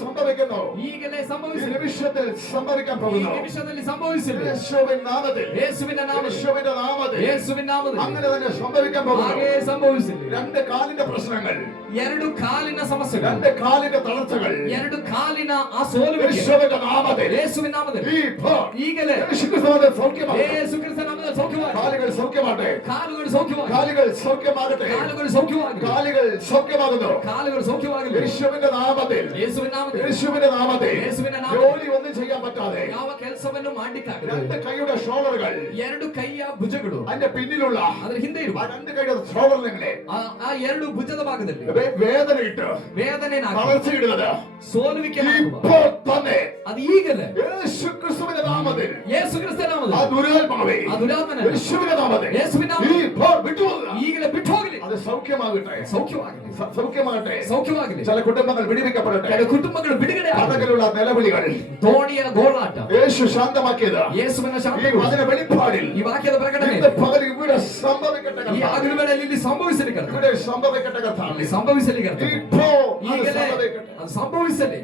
സംഭവിക്കുന്നു. ಈಗಲೇ ഈ ಸಂಭವಿಸಲಿ. നിമിഷത്തിൽ സംഭവിക്കാൻ ಈ പോകുന്നു. ನಿಮಿಷದಲ್ಲಿ ಸಂಭವಿಸಲಿ. യേശുവിൻ നാമത്തിൽ, ಯೇಸುವಿನ ನಾಮದಲ್ಲಿ, യേശുവിന്റെ നാമത്തിൽ ಯೇಸುವಿನ ನಾಮದಲ್ಲಿ അങ്ങനെ തന്നെ സംഭവിക്കാൻ പോകുന്നു. ಹಾಗೆ ಸಂಭವಿಸಲಿ. രണ്ട് കാലിന്റെ പ്രശ്നങ്ങൾ, ಎರಡು ಕಾಲಿನ ಸಮಸ್ಯೆಗಳು, രണ്ട് കാലിന്റെ തളർച്ചകൾ ಎರಡು ಕಾಲಿನ ಆ ಸೋಲುವಿಕೆ യേശുവിന്റെ നാമത്തിൽ ಯೇಸುವಿನ ನಾಮದಲ್ಲಿ ഇപ്പോൾ ಈಗಲೇ യേശുക്രിസ്തുവിന്റെ സൗഖ്യമാകട്ടെ. ಯೇಸು ಕ್ರಿಸ್ತನ ನಾಮದಲ್ಲಿ ಸೌಖ್ಯವಾಗಲಿ. കാലുകൾ സൗഖ്യമാകട്ടെ. ಕಾಲುಗಳು ಸೌಖ್ಯವಾಗಲಿ. കാലുകൾ സൗഖ്യമാകട്ടെ. ಕಾಲುಗಳು ಸೌಖ್ಯವಾಗಲಿ. കാലുകൾ സൗഖ്യമാകുന്നു. ಕಾಲುಗಳು ಸೌಖ್ಯವಾಗಲಿ. യേശുവിന്റെ നാമത്തിൽ, ಯೇಸುವಿನ ನಾಮದಲ್ಲಿ, യേശുവിന്റെ നാമത്തിൽ ಯೇಸುವಿನ ನಾಮದಲ್ಲಿ ജോലി ഒന്നും ചെയ്യാൻ പറ്റാതെ ಯಾವ ಕೆಲಸವನ್ನು ಮಾಡಲಿಕ್ಕಾಗಲ್ಲ. രണ്ട് കൈയുടെ ഷോൾഡറുകൾ, ಎರಡು ಕೈಯ ಭುಜಗಳು അതിന്റെ പിന്നിലുള്ള ಅದರ ಹಿಂದೆ ആ ಇರುವ രണ്ട് കൈയുടെ ഷോൾഡറിനെ ಆ ಎರಡು ಭುಜದ ಭಾಗದಲ್ಲಿ വേദന ഇട്ട് ವೇದನೆ തളർച്ചയിടുന്നത് ಸೋಲುವಿಕೆ ಮಾಡುವ. ഇപ്പോൾ തന്നെ ಅದು ಈಗಲೇ യേശുക്രിസ്തുവിന്റെ നാമത്തിൽ ಯೇಸು ಕ್ರಿಸ್ತನ ആ ನಾಮದಲ್ಲಿ ദുരാത്മാവേ ಆ ದುರಾತ್ಮನ യേശുവിന്റെ നാമത്തിൽ ಯೇಸುವಿನ ನಾಮದಲ್ಲಿ ഇപ്പോൾ വിട്ടുപോകുക. ಈಗಲೇ ಬಿಟ್ಟು ಹೋಗಲಿ. അത് സൗഖ്യമാകട്ടെ. ಸೌಖ್ಯವಾಗಲಿ. സൗഖ്യമാകട്ടെ. ಸೌಖ್ಯವಾಗಲಿ. ചില കുടുംബങ്ങൾ വിടുവിക്കപ്പെടട്ടെ. ಕೆಲವು ಕುಟುಂಬಗಳು ಬಿಡುಗಡೆ ಆಗಲಿ. കടകളുള്ള നിലവിളികൾ ದೋಣಿಯ ಗೋಳಾಟ യേശു ശാന്തമാക്കിയത് ಯೇಸುವಿನ ഈ ಶಾಂತಿ വചന വെളിപ്പാടിൽ ಈ ವಾಕ್ಯದ ಪ್ರಕಟಣೆ ഇന്ന് പകൽ ഇവിടെ സംഭവിക്കട്ടെ ಈ കർത്താവേ. ಹಗಲು ವೇಳೆಯಲ್ಲಿ ಇಲ್ಲಿ ಸಂಭವಿಸಲಿ ಕರ್ತನೆ. ഇവിടെ സംഭവിക്കട്ടെ കർത്താവേ. ಅಲ್ಲಿ ಸಂಭವಿಸಲಿ ಕರ್ತನೆ. ഇപ്പോ അത് ಈಗಲೇ സംഭവിക്കട്ടെ. ಅದು ಸಂಭವಿಸಲಿ.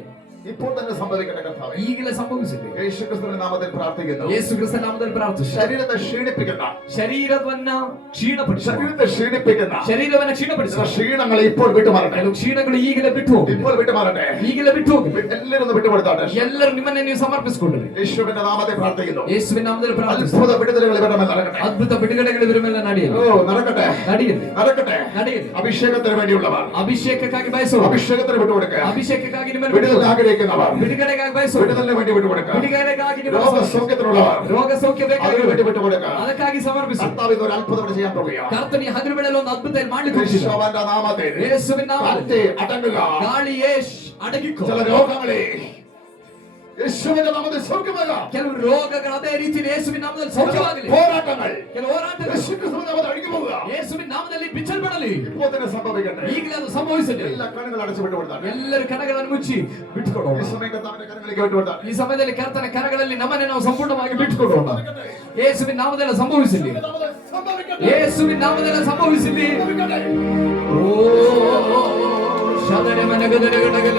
ഇപ്പോൾ തന്നെ സംഭവിക്കട്ടെ കർത്താവേ. ಈಗಲೇ ಸಂಭವಿಸಲಿ. യേശുക്രിസ്തുവിന്റെ നാമത്തിൽ പ്രാർത്ഥിക്കുന്നു. ಯೇಸು ಕ್ರಿಸ್ತನ ನಾಮದಲ್ಲಿ ಪ್ರಾರ್ಥಿಸಿ. ശരീരത്തെ ക്ഷീണിപ്പിക്കുന്ന, ಶರೀರವನ್ನ ಕ್ಷೀಣಪಡಿಸಿ, ശരീരത്തെ ക്ഷീണിപ്പിക്കുന്ന ಶರೀರವನ್ನ ಕ್ಷೀಣಪಡಿಸಿ ചില ക്ഷീണങ്ങളെ ഇപ്പോൾ വിട്ടുമാറട്ടെ. ಕೆಲವು ಕ್ಷೀಣಗಳು ಈಗಲೇ ಬಿಟ್ಟು ಹೋಗಿ, ഇപ്പോൾ വിട്ടുമാറട്ടെ. ಈಗಲೇ ಬಿಟ್ಟು ಹೋಗಿ. എല്ലാവരും ഒന്ന് വിട്ടുകൊടുത്താട്ടെ. ಎಲ್ಲರೂ ನಿಮ್ಮನ್ನೇ ನೀವು ಸಮರ್ಪಿಸಿಕೊಳ್ಳಿ. യേശുവിന്റെ നാമത്തിൽ പ്രാർത്ഥിക്കുന്നു. ಯೇಸುವಿನ ನಾಮದಲ್ಲಿ ಪ್ರಾರ್ಥಿಸಿ. അത്ഭുത വിടുതലുകൾ ഇവരുടെ മേൽ നടക്കട്ടെ. ಅದ್ಭುತ ಬಿಡುಗಡೆಗಳು ಇವರ ಮೇಲೆ ನಡೆಯಲಿ. ഓ നടക്കട്ടെ, ನಡೆಯಲಿ, നടക്കട്ടെ. ನಡೆಯಲಿ. അഭിഷേകത്തിന് വേണ്ടിയുള്ളവർ, ಅಭಿಷೇಕಕ್ಕಾಗಿ ಬಯಸುವ, അഭിഷേകത്തിന് വിട്ടുകൊടുക്കുക. ಅಭಿಷೇಕಕ್ಕಾಗಿ ನಿಮ್ಮನ್ನು വിടുതൽ ಬಿಡುಗಡೆ ആഗ്രഹിക്കുന്നവർ, ಬಿಡುಗಡೆಗಾಗಿ ಬಯಸುವ, വിടുതലിന് വേണ്ടി വിട്ടുകൊടുക്കുക. ಬಿಡುಗಡೆಗಾಗಿ ನಿಮ್ಮ രോഗസൗഖ്യത്തിനുള്ളവർ, ರೋಗ ಸೌಖ್ಯ അതിന് ಬೇಕಾಗಿ വേണ്ടി വിട്ടുകൊടുക്കുക. ಅದಕ್ಕಾಗಿ ಸಮರ್ಪಿಸು. കർത്താവ് ഇന്ന് ഒരു അത്ഭുതം ഇവിടെ ചെയ്യാൻ പോകുകയാണ്. ಕರ್ತನಿ ಹಗಲು ವೇಳೆಯಲ್ಲಿ ಒಂದು ಅದ್ಭುತ ಮಾಡಲಿಕ್ಕೆ ಹೋಗ್ತಿದ್ದಾನೆ. യേശുവിന്റെ നാമത്തിൽ ಯೇಸುವಿನ ನಾಮದಲ್ಲಿ കാറ്റ് അടങ്ങുക. ಗಾಳಿ ಯೇಶ್ ಅಡಗಿಕೋ. ചില രോഗങ്ങളെ യേശുവിന്റെ നാമത്തിൽ സൗഖ്യമാകുക. ಕೆಲವು ರೋಗಗಳು ಅದೇ ರೀತಿ ಯೇಸುವಿನ ನಾಮದಲ್ಲಿ ಸೌಖ್ಯವಾಗಲಿ. പോരാട്ടങ്ങൾ ಕೆಲವು ಹೋರಾಟಗಳು യേശുക്രിസ്തുവിന്റെ നാമത്തിൽ അഴിഞ്ഞു പോകുക. ಯೇಸುವಿನ ನಾಮದಲ್ಲಿ ಬಿಚ್ಚಲ್ಪಡಲಿ. ഇപ്പോൾ തന്നെ സംഭവിക്കട്ടെ. ಈಗಲೇ ಅದು ಸಂಭವಿಸಲಿ. എല്ലാ കണ്ണുകൾ അടച്ചു വിട്ടുകൊടുത്താണ്. ಎಲ್ಲರ ಕರಗಳನ್ನು ಮುಚ್ಚಿ ಬಿಟ್ಟುಕೊಡೋಣ. ഈ സമയം കർത്താവിന്റെ കരങ്ങളിലേക്ക് വിട്ടുകൊടുത്താണ്. ಈ ಸಮಯದಲ್ಲಿ ಕರ್ತನ ಕರಗಳಲ್ಲಿ ನಮ್ಮನ್ನು ನಾವು ಸಂಪೂರ್ಣವಾಗಿ ಬಿಟ್ಟುಕೊಡೋಣ. ಯೇಸುವಿನ ನಾಮದಲ್ಲಿ ಸಂಭವಿಸಲಿ. ಯೇಸುವಿನ ನಾಮದಲ್ಲಿ ಸಂಭವಿಸಲಿ. ಓ ಶದರ ಮನಗದರ ಗಡಗಲ